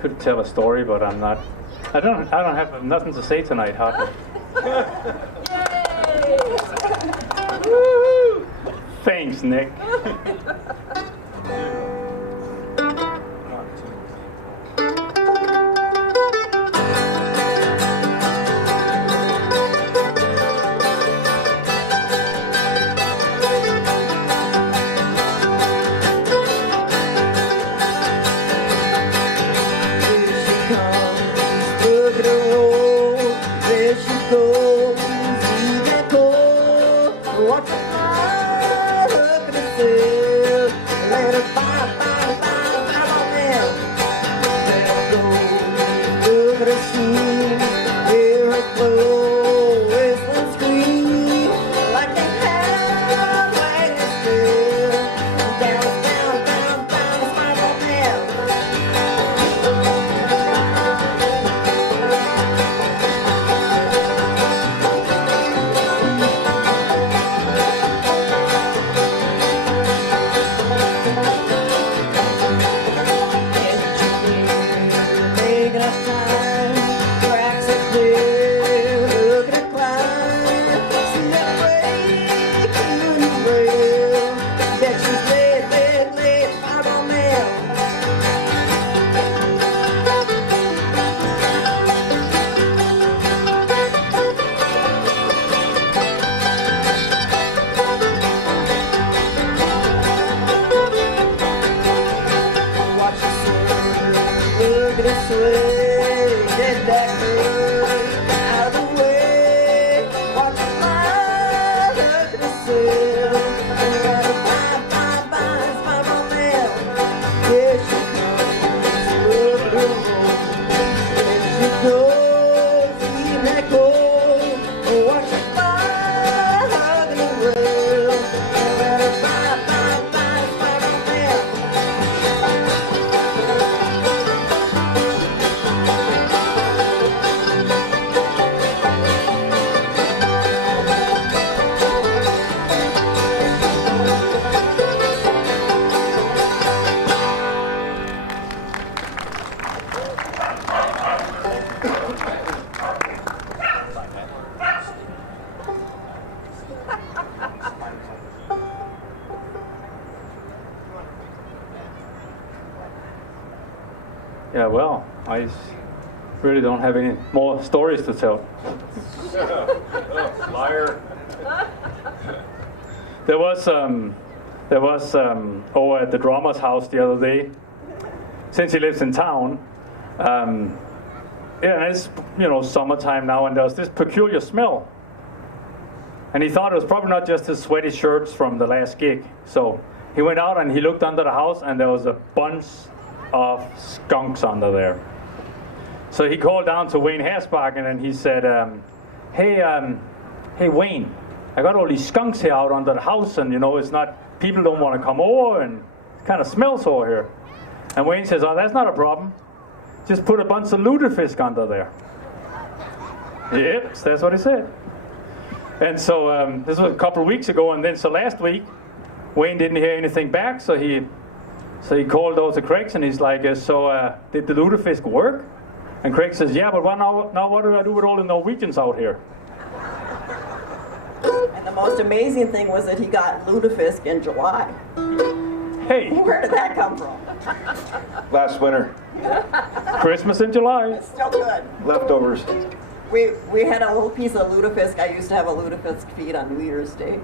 Could tell a story, but I'm not. I don't have nothing to say tonight, hardly. Thanks, Nick. goes, see that goes. Watch her fly, look at the sail. Let her fly, fly, fly, fly on them. Let her go, look at her steam. Hear her flow, whistling scream. Like they have wagons still. Down, down, down, down, spine on them. Making up time, cracks are clear. Look at her climb, see that break in the rail. Bet she's late, fire on them. Watch her swerve, look at her sway, get that curve out of the way. Watch her fly, look at her sail, and let her fly, fly, fly, fly on them. Here she comes, look at her roll. Here she goes, eating that coal. Watch her fly, hugging the rail, and let her fly, fly, fly, fly on them. Yeah, well, I really don't have any more stories to tell. Liar. There was over at the drummer's house the other day. Since he lives in town, yeah, and it's summertime now, and there was this peculiar smell. And he thought it was probably not just his sweaty shirts from the last gig. So he went out and he looked under the house, and there was a bunch of skunks under there. So he called down to Wayne Hasbargen and he said, hey Wayne, I got all these skunks here out under the house, and it's not, people don't want to come over, and it kind of smells over here. And Wayne says, oh, that's not a problem. Just put a bunch of lutefisk under there. Yep, that's what he said. And so this was a couple of weeks ago, and then so last week, Wayne didn't hear anything back, so he called over to Craig, and he's like, did the lutefisk work? And Craig says, yeah, but now what do I do with all the Norwegians out here? And the most amazing thing was that he got lutefisk in July. Hey, Where did that come from? Last winter. Christmas in July. It's still good. Leftovers. We had a little piece of lutefisk. I used to have a lutefisk feed on New Year's Day.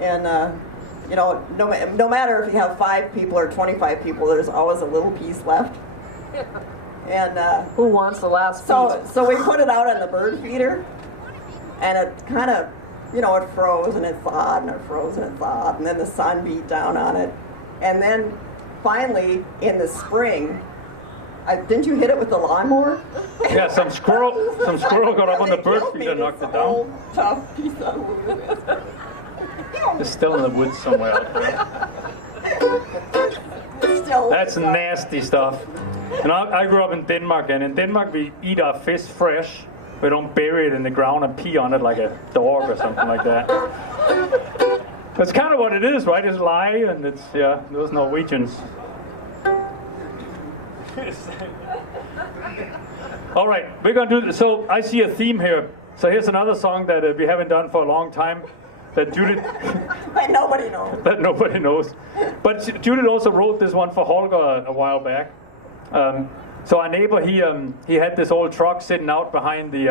And, no matter if you have 5 people or 25 people, there's always a little piece left. And Who wants the last piece? so we put it out on the bird feeder, and it kind of, it froze and it thawed and it froze and it thawed, and then the sun beat down on it. And then finally, in the spring, didn't you hit it with the lawnmower? Yeah, some squirrel got up on the bird feeder and knocked it down. Old, tough piece of lutefisk. It's still in the woods somewhere out there. Still, That's nasty stuff. And I grew up in Denmark, and in Denmark we eat our fish fresh. We don't bury it in the ground and pee on it like a dog or something like that. That's kind of what it is, right? It's lye, and it's, yeah, those Norwegians. All right, we're going to do this. So I see a theme here. So here's another song that we haven't done for a long time. That Judith, and nobody knows. that nobody knows. But Judith also wrote this one for Holger a while back. So our neighbor, he had this old truck sitting out behind the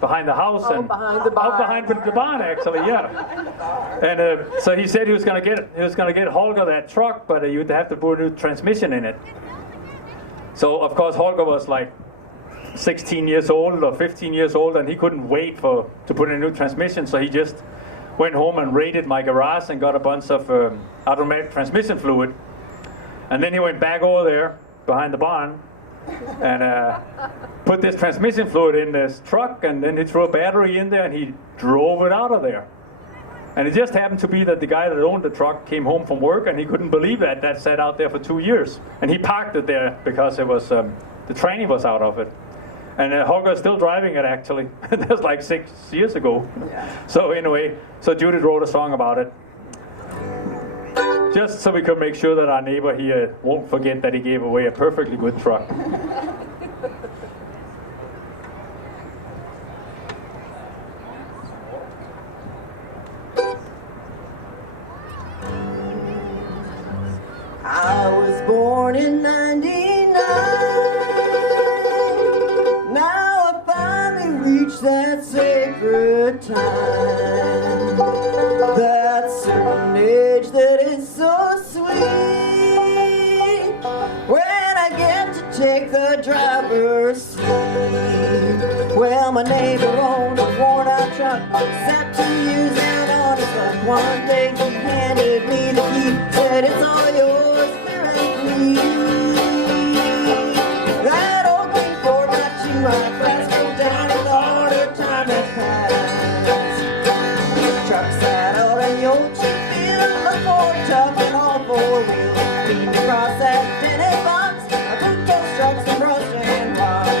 house, and behind the barn. out behind the barn, actually, yeah. And so he said he was gonna get Holger that truck, but you'd have to put a new transmission in it. So of course Holger was like 16 years old or 15 years old, and he couldn't wait to put in a new transmission, so he just went home and raided my garage and got a bunch of automatic transmission fluid. And then he went back over there behind the barn and put this transmission fluid in this truck, and then he threw a battery in there and he drove it out of there. And it just happened to be that the guy that owned the truck came home from work, and he couldn't believe that sat out there for 2 years. And he parked it there because it was the tranny was out of it. And Holger's still driving it, actually. That was like 6 years ago. Yeah. So anyway, so Judith wrote a song about it. Just so we could make sure that our neighbor here won't forget that he gave away a perfectly good truck. I was born in 99. Now I finally reached that sacred time. That certain age that is so sweet. When I get to take the driver's seat. Well, my neighbor owned a worn out truck, sat 2 years out on his luck. One day he handed me the key, said it's all yours, clear and free. That old King Ford got you high class, go down in the harder time had passed. Truck saddle and the old cheap wheel, the Ford tough and all four wheels. Leaned across that tinted box, I took those trucks and brushed and rocked.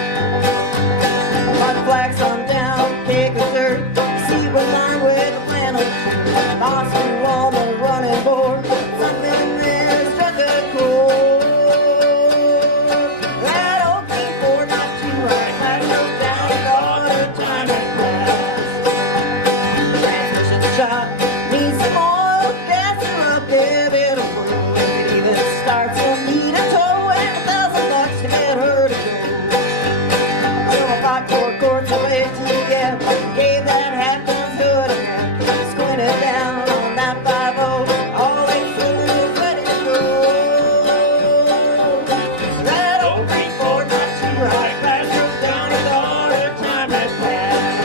Flax on down, cake of dirt, seat was lined with a flannel shirt. Moss grew on the running board, something there struck a chord. That old King Ford not too high, I broke down and all the time had passed. Transmission shot, needs some oil, gas her up, give it a whirl. If it even starts, you'll need a tow and $1,000 to get her to go. So I bought 4 quarts of ATM, gave that half-ounce hood a hand, squinted down on that 5-0, all 8 cylinders ready to go. That old King Ford not too high, class broke down and the harder time had passed.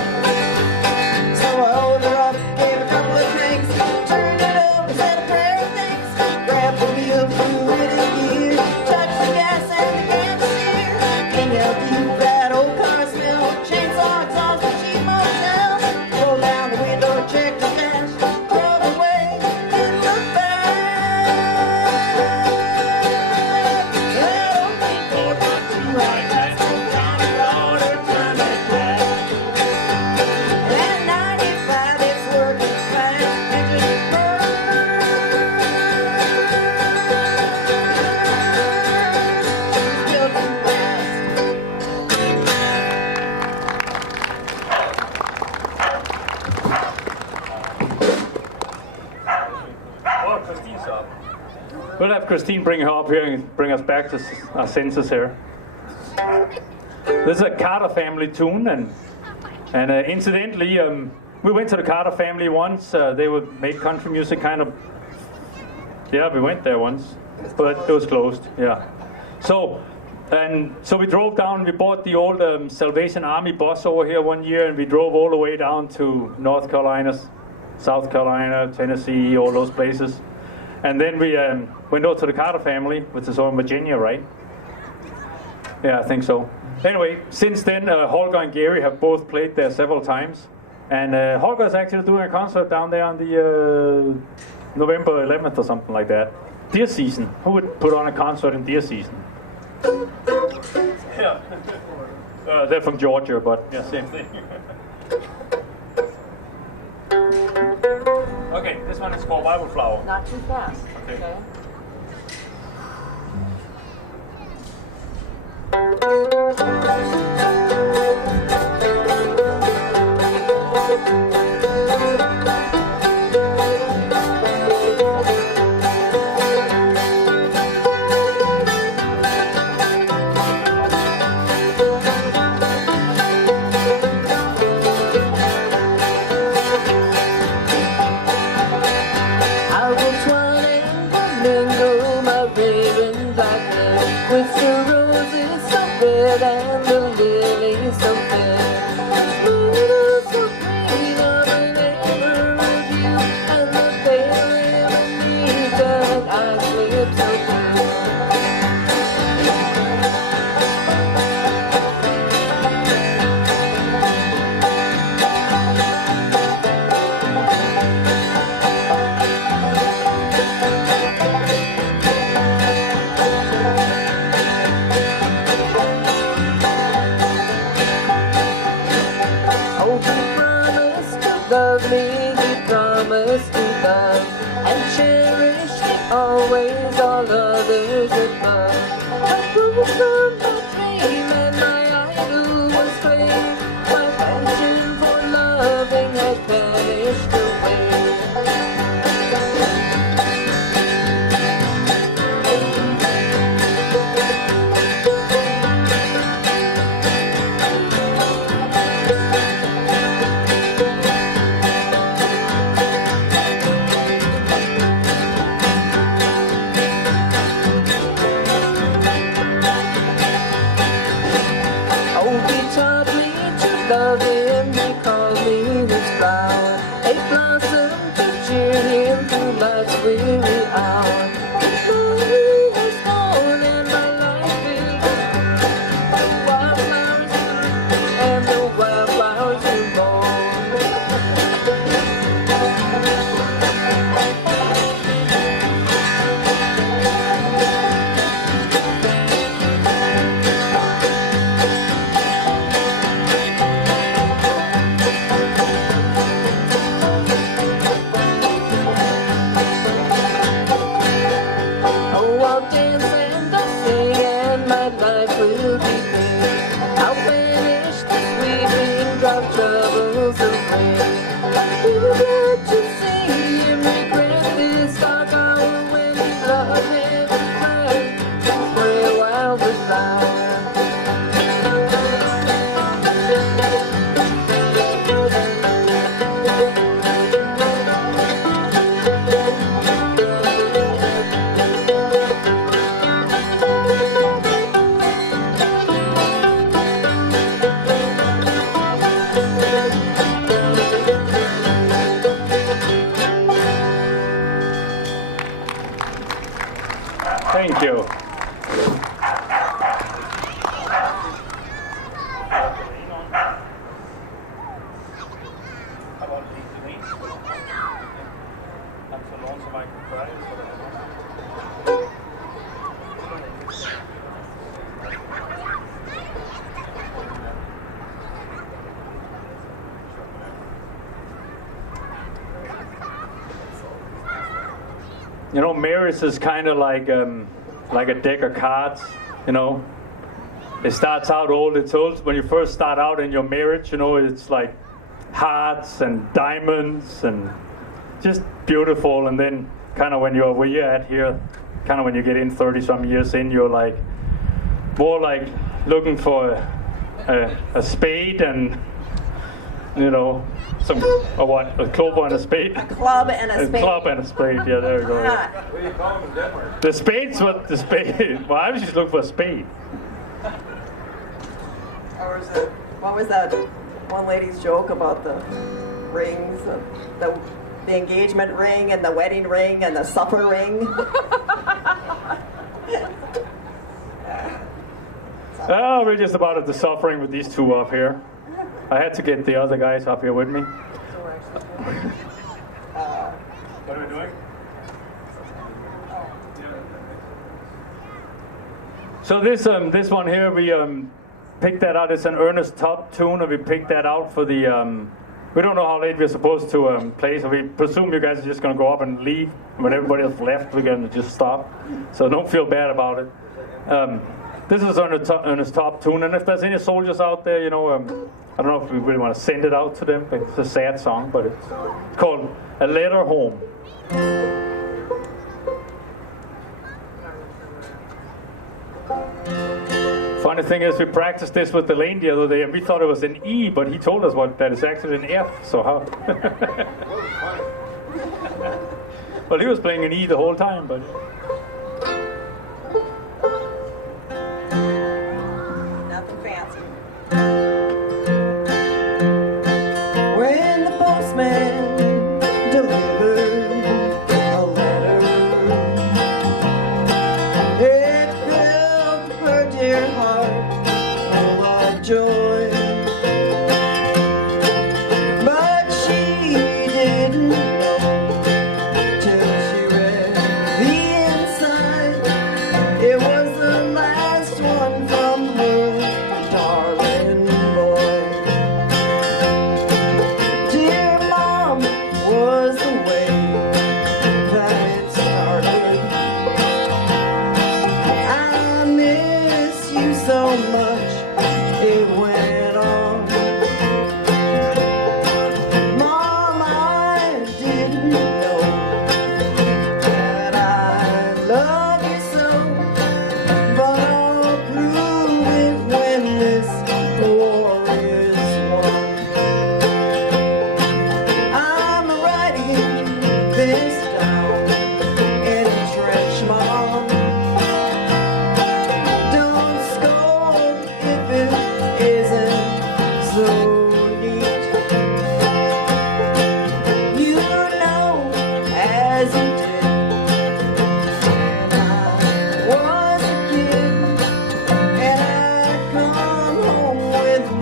So I hold her up, gave a couple of drinks, turned it over, said a prayer of thanks, grabbed the wheel, flew it in gear, touched the gas and began to steer. Can you beat that old car smell? Chainsaw exhaust, a cheap motel. Roll down the window, check the dash, drove away in the back. That old King Ford not too high, class broke down and the harder time had passed. And 95 it's working fast, engine still too fast. Oh, Christine's up. We'll have Christine bring her up here and bring us back to our senses here. This is a Carter family tune, and incidentally, we went to the Carter family once. They would make country music kind of. Yeah, we went there once, but it was closed. Yeah. So we drove down. We bought the old Salvation Army bus over here one year, and we drove all the way down to North Carolina, South Carolina, Tennessee, all those places. And then we went over to the Carter family, which is over in Virginia, right? Yeah, I think so. Anyway, since then, Holger and Gary have both played there several times. And Holger is actually doing a concert down there on the November 11th or something like that. Deer season. Who would put on a concert in deer season? Yeah. They're from Georgia, but yeah, same thing. Okay, this one is called Bible Flower. Not too fast. Okay. I was running flamingo, my raven black hair, with the roses so red love me, he promised to love and cherish me always, all others above. I grew from my dream and my idol was strayed. My passion for loving had vanished away. Love him, he called me his flower, a blossom to cheer him through life's weary hour. He was born and my life filled with wildflowers, and the wildflowers were born. Troubles away. We were glad to see him regret this dark hour when he loved him and fled for a while with life. Thank you. You know, marriage is kind of like a deck of cards, you know. It starts out all the tools. When you first start out in your marriage, you know, it's like hearts and diamonds and just beautiful. And then kind of when you're at here, kind of when you get in 30-some years in, you're like more like looking for a spade and, you know, a clover and a spade. A club and a spade. A club and a spade, yeah, there you go. Ah. What do you call them in Denmark? The spade's what the spade. Well, I was just looking for a spade. Or was it, what was that one lady's joke about the rings, the engagement ring and the wedding ring and the supper ring? Oh, we're just about at the suffering with these two up here. I had to get the other guys up here with me. What are we doing? So this one here, we picked that out. It's an Ernest Tubb tune, and we picked that out for the. We don't know how late we're supposed to play, so we presume you guys are just going to go up and leave. When everybody else left, we're going to just stop. So don't feel bad about it. This is Ernest Tubb tune, and if there's any soldiers out there, you know, I don't know if we really want to send it out to them, but it's a sad song, but it's called A Letter Home. Funny thing is, we practiced this with Elaine the other day, and we thought it was an E, but he told us that it's actually an F, so how? Well, he was playing an E the whole time, but... Nothing fancy. When the postman delivered a letter, it filled her dear heart full of joy. But she didn't know till she read the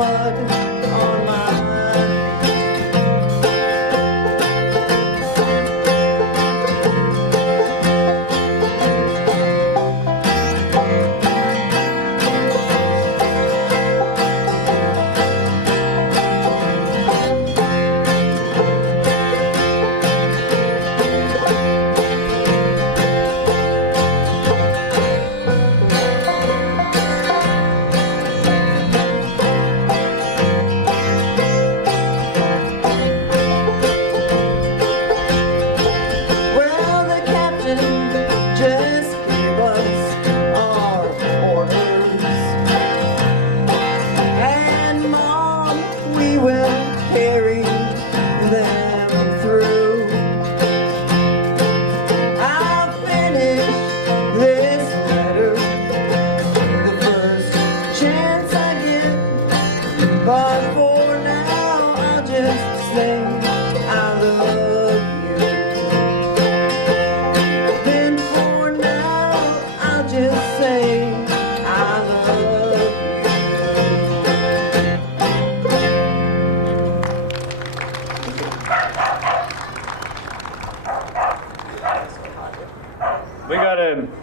mud on my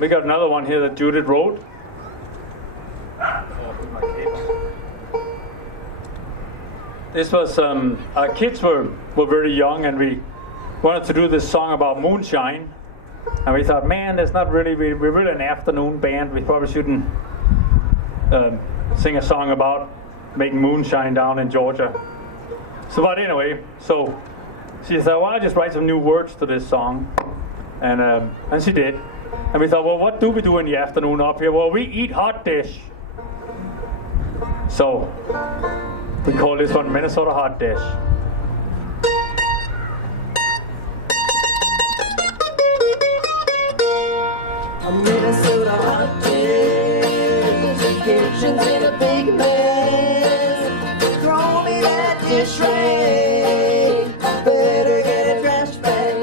We got another one here that Judith wrote. This was our kids were very young, and we wanted to do this song about moonshine, and we thought, man, there's not really we're really an afternoon band. We probably shouldn't sing a song about making moonshine down in Georgia. So, but anyway, so she said, well, I'll just write some new words to this song, and she did. And we thought, well, what do we do in the afternoon up here? Well, we eat hot dish. So we call this one Minnesota Hot Dish. A Minnesota hot dish, the kitchen's in a big mess. Throw me that dish rag, better get a trash bag.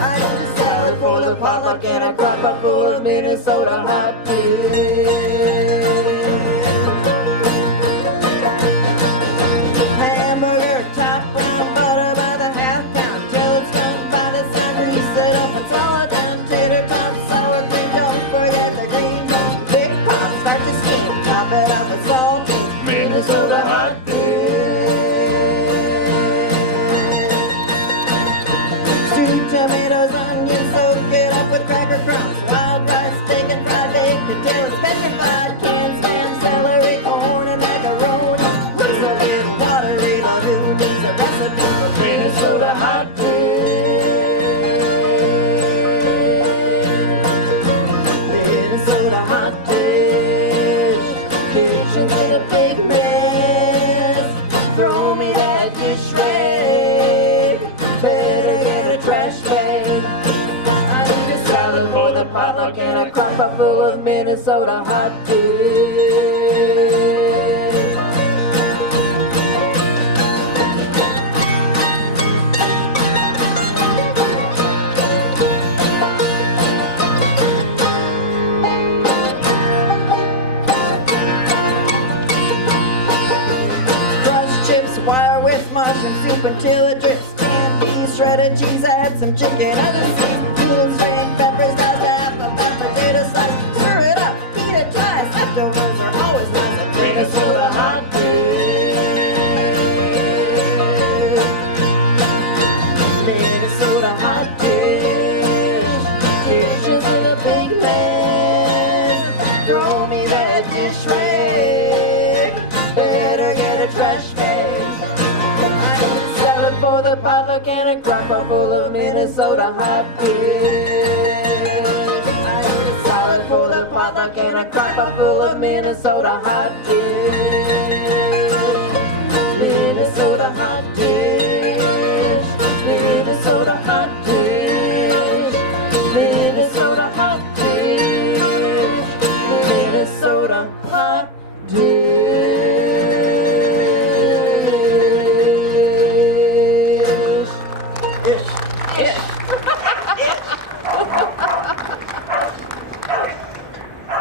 I need a salad for the potluck and a crock pot full of Minnesota hot dish. Hamburger top brown butter by the half pound, till it's done by the sun, grease it up and solid done. Tater tots, sour cream, don't forget the green beans. Big pots, start to steam, top it up with salt. Minnesota hot dish. Stewed tomatoes, onions, soak it up with cracker crumbs. Wild rice, steak and fried baked until it's petrified. Canned spam, celery, corn and macaroni. Looks a bit watery, but who needs a recipe for Minnesota hot dish? Minnesota hot dish. Kitchen's in a big mess. Throw me that dish rag. Better get a trash bag. I need a salad for the potluck and a crock pot full of Minnesota hot dish. Crushed chips, wire with mushroom soup until it drips. Canned peas, shredded cheese, add some chicken, onion seeds, beans, red peppers, diced half of that potato slice. Stir it up, eat it twice. Leftovers are always nice at Minnesota hot dish. Minnesota hot dish. Kitchen's in a big mess. Throw me that dish rag. Better get a trash bag. I need a salad for the potluck and a crock pot full of Minnesota hot dish. I need a salad for the potluck and a crock pot full of Minnesota hot dish. Minnesota hot dish. Minnesota hot dish. Minnesota hot dish. Minnesota hot dish.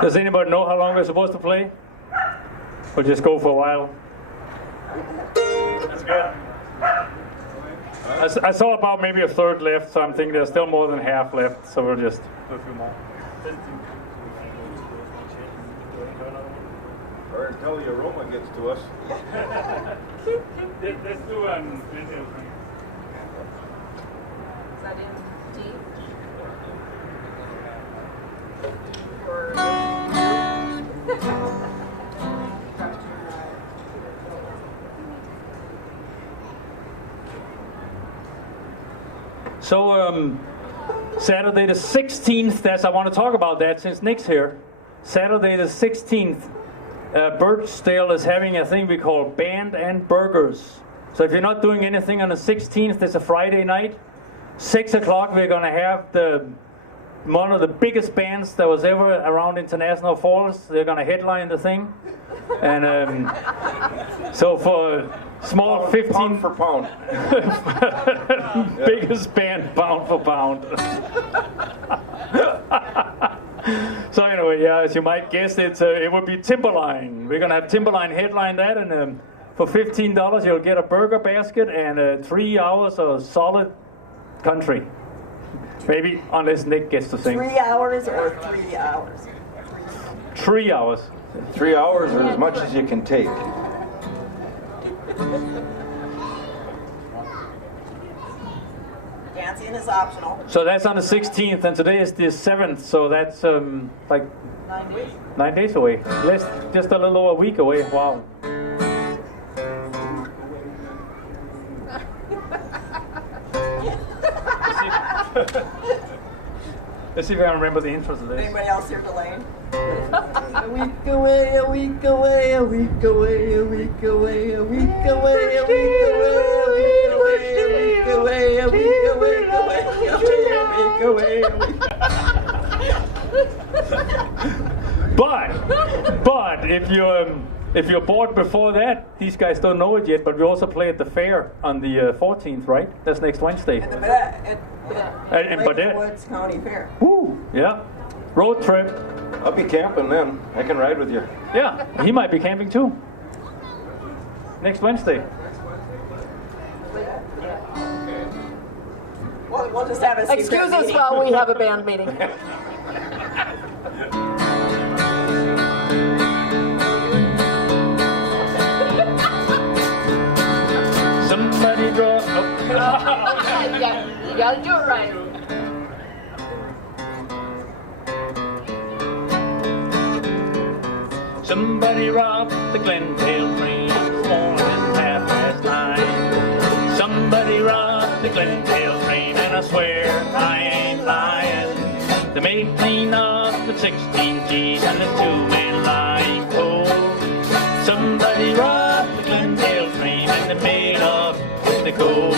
Does anybody know how long we're supposed to play? We'll just go for a while. That's good. I saw about maybe a third left, so I'm thinking there's still more than half left, so we'll just do a few more. Or until the aroma gets to us. Let's do Is that in D? So Saturday the 16th, I want to talk about that since Nick's here. Saturday the 16th, Birchdale is having a thing we call Band and Burgers. So if you're not doing anything on the 16th, it's a Friday night. 6 o'clock, we're going to have one of the biggest bands that was ever around International Falls. They're going to headline the thing. And so for small 15... Pound for pound. Biggest band, pound for pound. So anyway, yeah, as you might guess, it would be Timberline. We're going to have Timberline headline that, and for $15 you'll get a burger basket and 3 hours of solid country. Maybe, unless Nick gets to sing. 3 hours or 3 hours? 3 hours. 3 hours or as much as you can take. Dancing is optional. So that's on the 16th, and today is the 7th, so that's like 9 days. 9 days away. Just a little over a week away. Wow. Let's see if I can remember the intro to this. Anybody else here delaying? A week away, a week away, a week away, a week away, a week away, a week away, a week away, a week away, a week away, a week away. But if you're bored before that, these guys don't know it yet, but we also play at the fair on the 14th, right? That's next Wednesday. At Baudette. Woods County Fair. Woo! Yeah. Road trip. I'll be camping then. I can ride with you. Yeah, he might be camping too. Next Wednesday. We'll just have a secret Excuse us meeting. while we have a band meeting. Somebody draw. Oh. Yeah, you gotta do it right. Somebody robbed the Glendale train this morning, 9:30. Somebody robbed the Glendale train, and I swear I ain't lying. They made clean off with 16 G's and the 2 men lying cold. Somebody robbed the Glendale train, and they made off with the gold.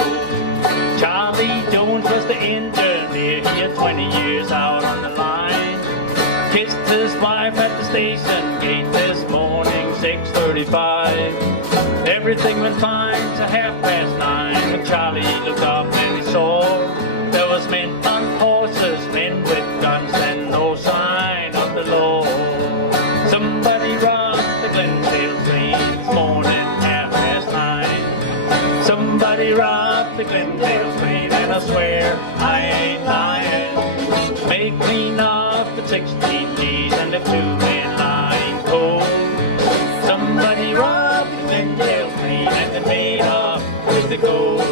Charlie Jones was the engineer, he had 20 years out on the line. Kissed his wife at the station gate this morning, 6:35. Everything went fine to 9:30 when Charlie looked up and he saw there was men on horses, men with guns, and no sign of the law. Somebody robbed the Glendale train this morning, 9:30. Somebody robbed the Glendale train, and I swear I ain't lying. Make clean off the 16 G's and the 2 men lying cold. Somebody robbed the Glendale train, and they made off with the gold.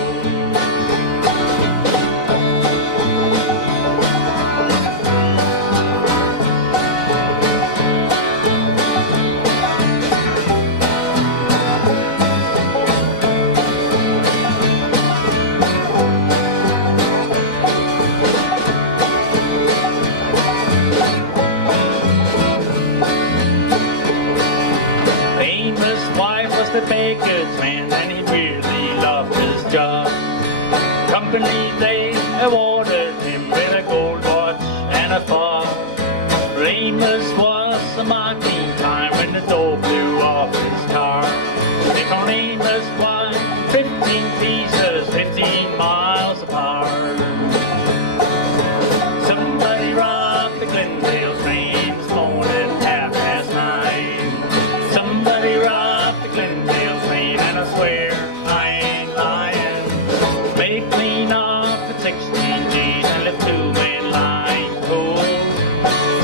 The baker's man, and he really loved his job. Company they awarded him with a gold watch and a fob. Amos was the marking time when the door blew off his car. Nick on Amos won 15 pieces, 15 miles apart. Somebody robbed the Glendale train this morning, 9:30. Somebody robbed the Glendale train, and I swear I ain't lying. Made clean up at 16 days and left 2 men lying cold.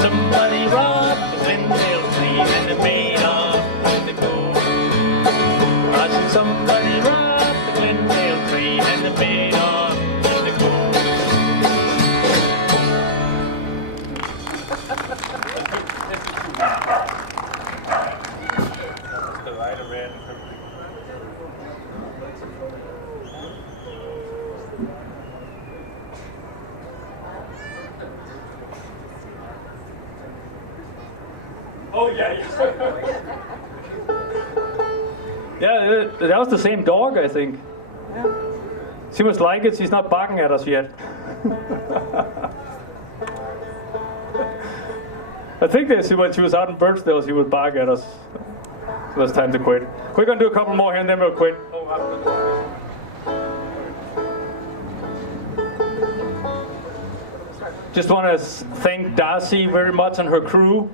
Somebody robbed the Glendale train and it made off with the gold. I said somebody robbed the Glendale train and it made off with the gold. Oh yeah, yeah. That was the same dog, I think. Yeah. She must like it. She's not barking at us yet. I think that when she was out in Birchdale, she would bark at us. So it's time to quit. We're gonna do a couple more here and then we'll quit. Just want to thank Darcy very much and her crew.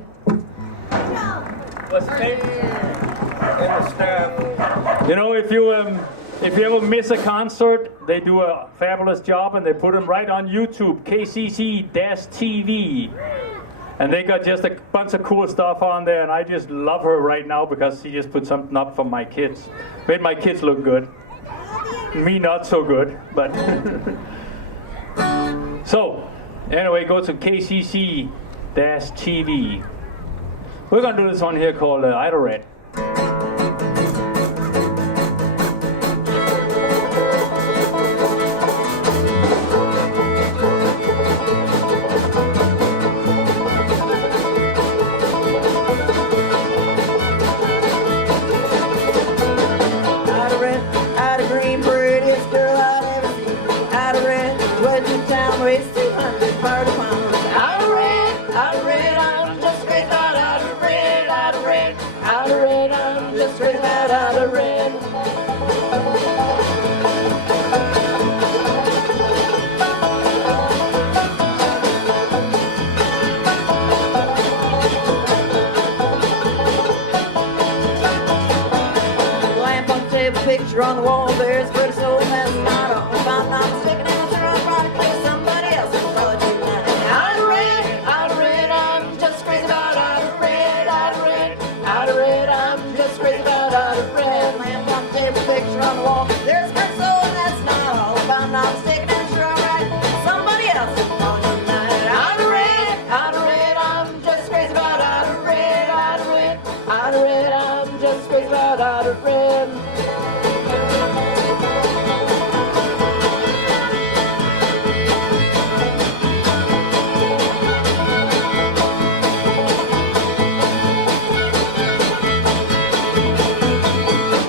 What's the name? And the staff. You know, if you ever miss a concert, they do a fabulous job and they put them right on YouTube, KCC-TV. And they got just a bunch of cool stuff on there, and I just love her right now because she just put something up for my kids. Made my kids look good. Me not so good, but... So, anyway, go to KCC-TV. We're going to do this one here called Idle Red. Race 200 party pounds. Out of red, I'm just crazy about out of red, out of red, out of red, I'm just crazy about out of red. Lamp on the table, picture on the wall, there's pretty soul has a motto. If I'm not mistaken, it's a rough product, like somebody else will probably do that. Out of red, I'm just crazy about out of red, out of red, out of red, I'm just crazy about out of red. Lamp on the table, picture on the wall, there's pretty soul and that's not all. If I'm not mistaken, it's alright, somebody else will probably do that. Out of red, I'm just crazy about out of red, out of red, out of red, I'm just crazy about out of red.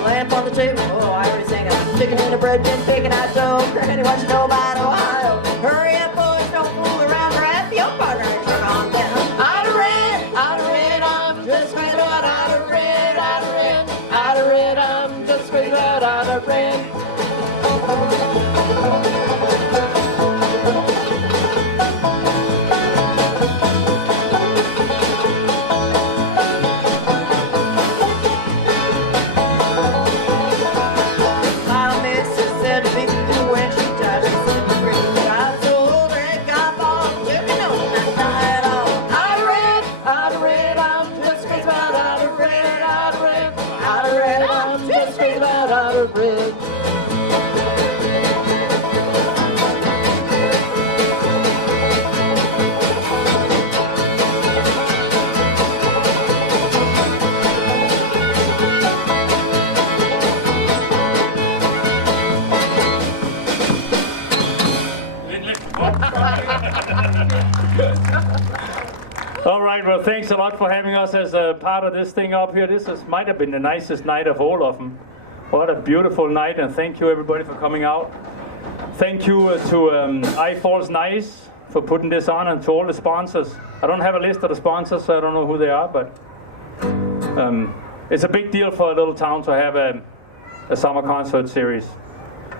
Lamp on the table, oh, I already sang it. Chicken in a bread tin, bacon hot dough. Granny, what you know about Ohio? Hurry up, boys, don't fool around or at your partner and turn on down. Out of red, I'm just crazy about out of red, out of red, out of red, I'm just crazy about out of red. My missus said to me when she died, she said, "I'm so old, and got balls, you can know not die at all." Out of red, I'm just crazy about out of red, out of red, out of red, I'm just crazy about out of red. All right, well, thanks a lot for having us as a part of this thing up here. Might have been the nicest night of all of them. What a beautiful night, and thank you everybody for coming out. Thank you to I Falls Nice for putting this on, and to all the sponsors. I don't have a list of the sponsors, so I don't know who they are, but it's a big deal for a little town to have a summer concert series.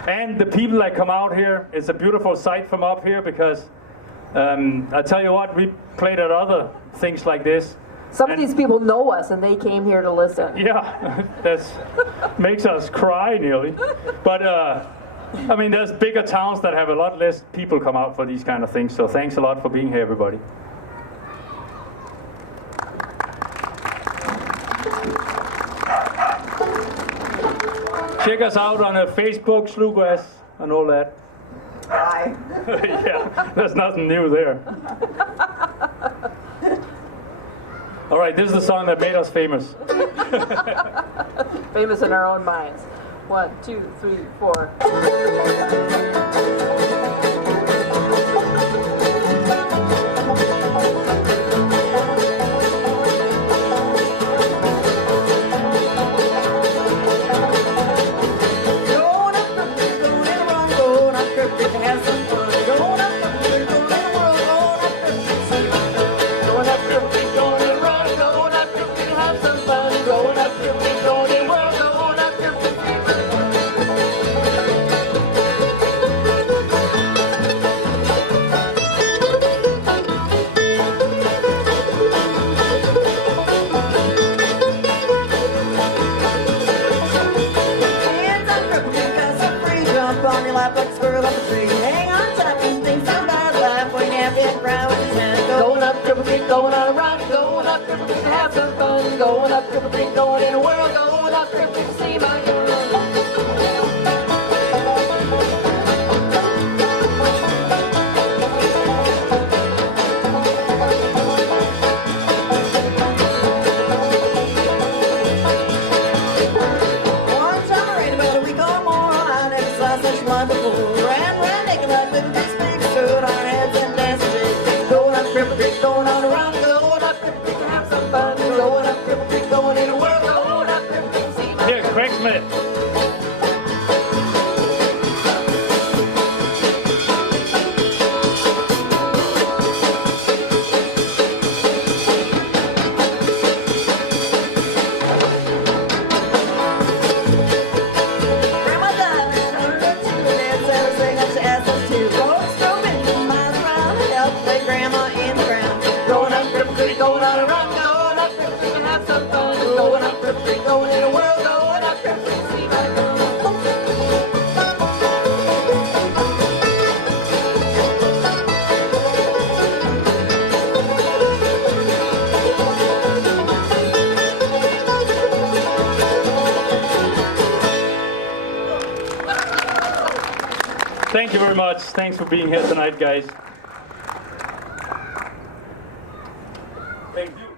And the people that come out here, it's a beautiful sight from up here because I tell you what, we played at other things like this, Some of these people know us, and they came here to listen. Yeah, that's makes us cry nearly. But I mean, there's bigger towns that have a lot less people come out for these kind of things. So thanks a lot for being here, everybody. Check us out on Facebook, Sloughgrass, and all that. Bye. Yeah, there's nothing new there. All right, this is the song that made us famous. Famous in our own minds. 1, 2, 3, 4. Going up the creek, going in a run, going up the creek to have some fun. Going up the creek, going in a world, going up the creek, see my girl. Going up the creek, going and run, going up the creek, have some fun. Going up the creek, going in world, going up the creek, see my girl. Hands on grip, you got some free jump on your lap like a squirrel up a tree. Hang on tight when things sound bad, laugh when you have been round with his hand. Going up Cripple Creek, going on a run, going up Cripple Creek to have some fun. Going up Cripple Creek, going in a whirl, going up Cripple Creek to see my girl. One summer rain about a week or more, I never saw such wine before. Ran naked like little fish, big suit on heads and dancing jigs. Going up Cripple Creek, going on a run, going up Cripple Creek to have some fun. Going up Cripple Creek, going in a whirl, going up Cripple Creek to see my Here, Craig Smith. Grandma died at 102, and Dad said a thing that she asked us to. Folks drove in from miles around to help lay Grandma in the ground. Going up Cripple Creek, going on a run, going up Cripple Creek to have some fun. Going up Cripple Creek, going in a whirl, going up Cripple Creek to see my girl. Thank you very much. Thanks for being here tonight, guys. Thank you.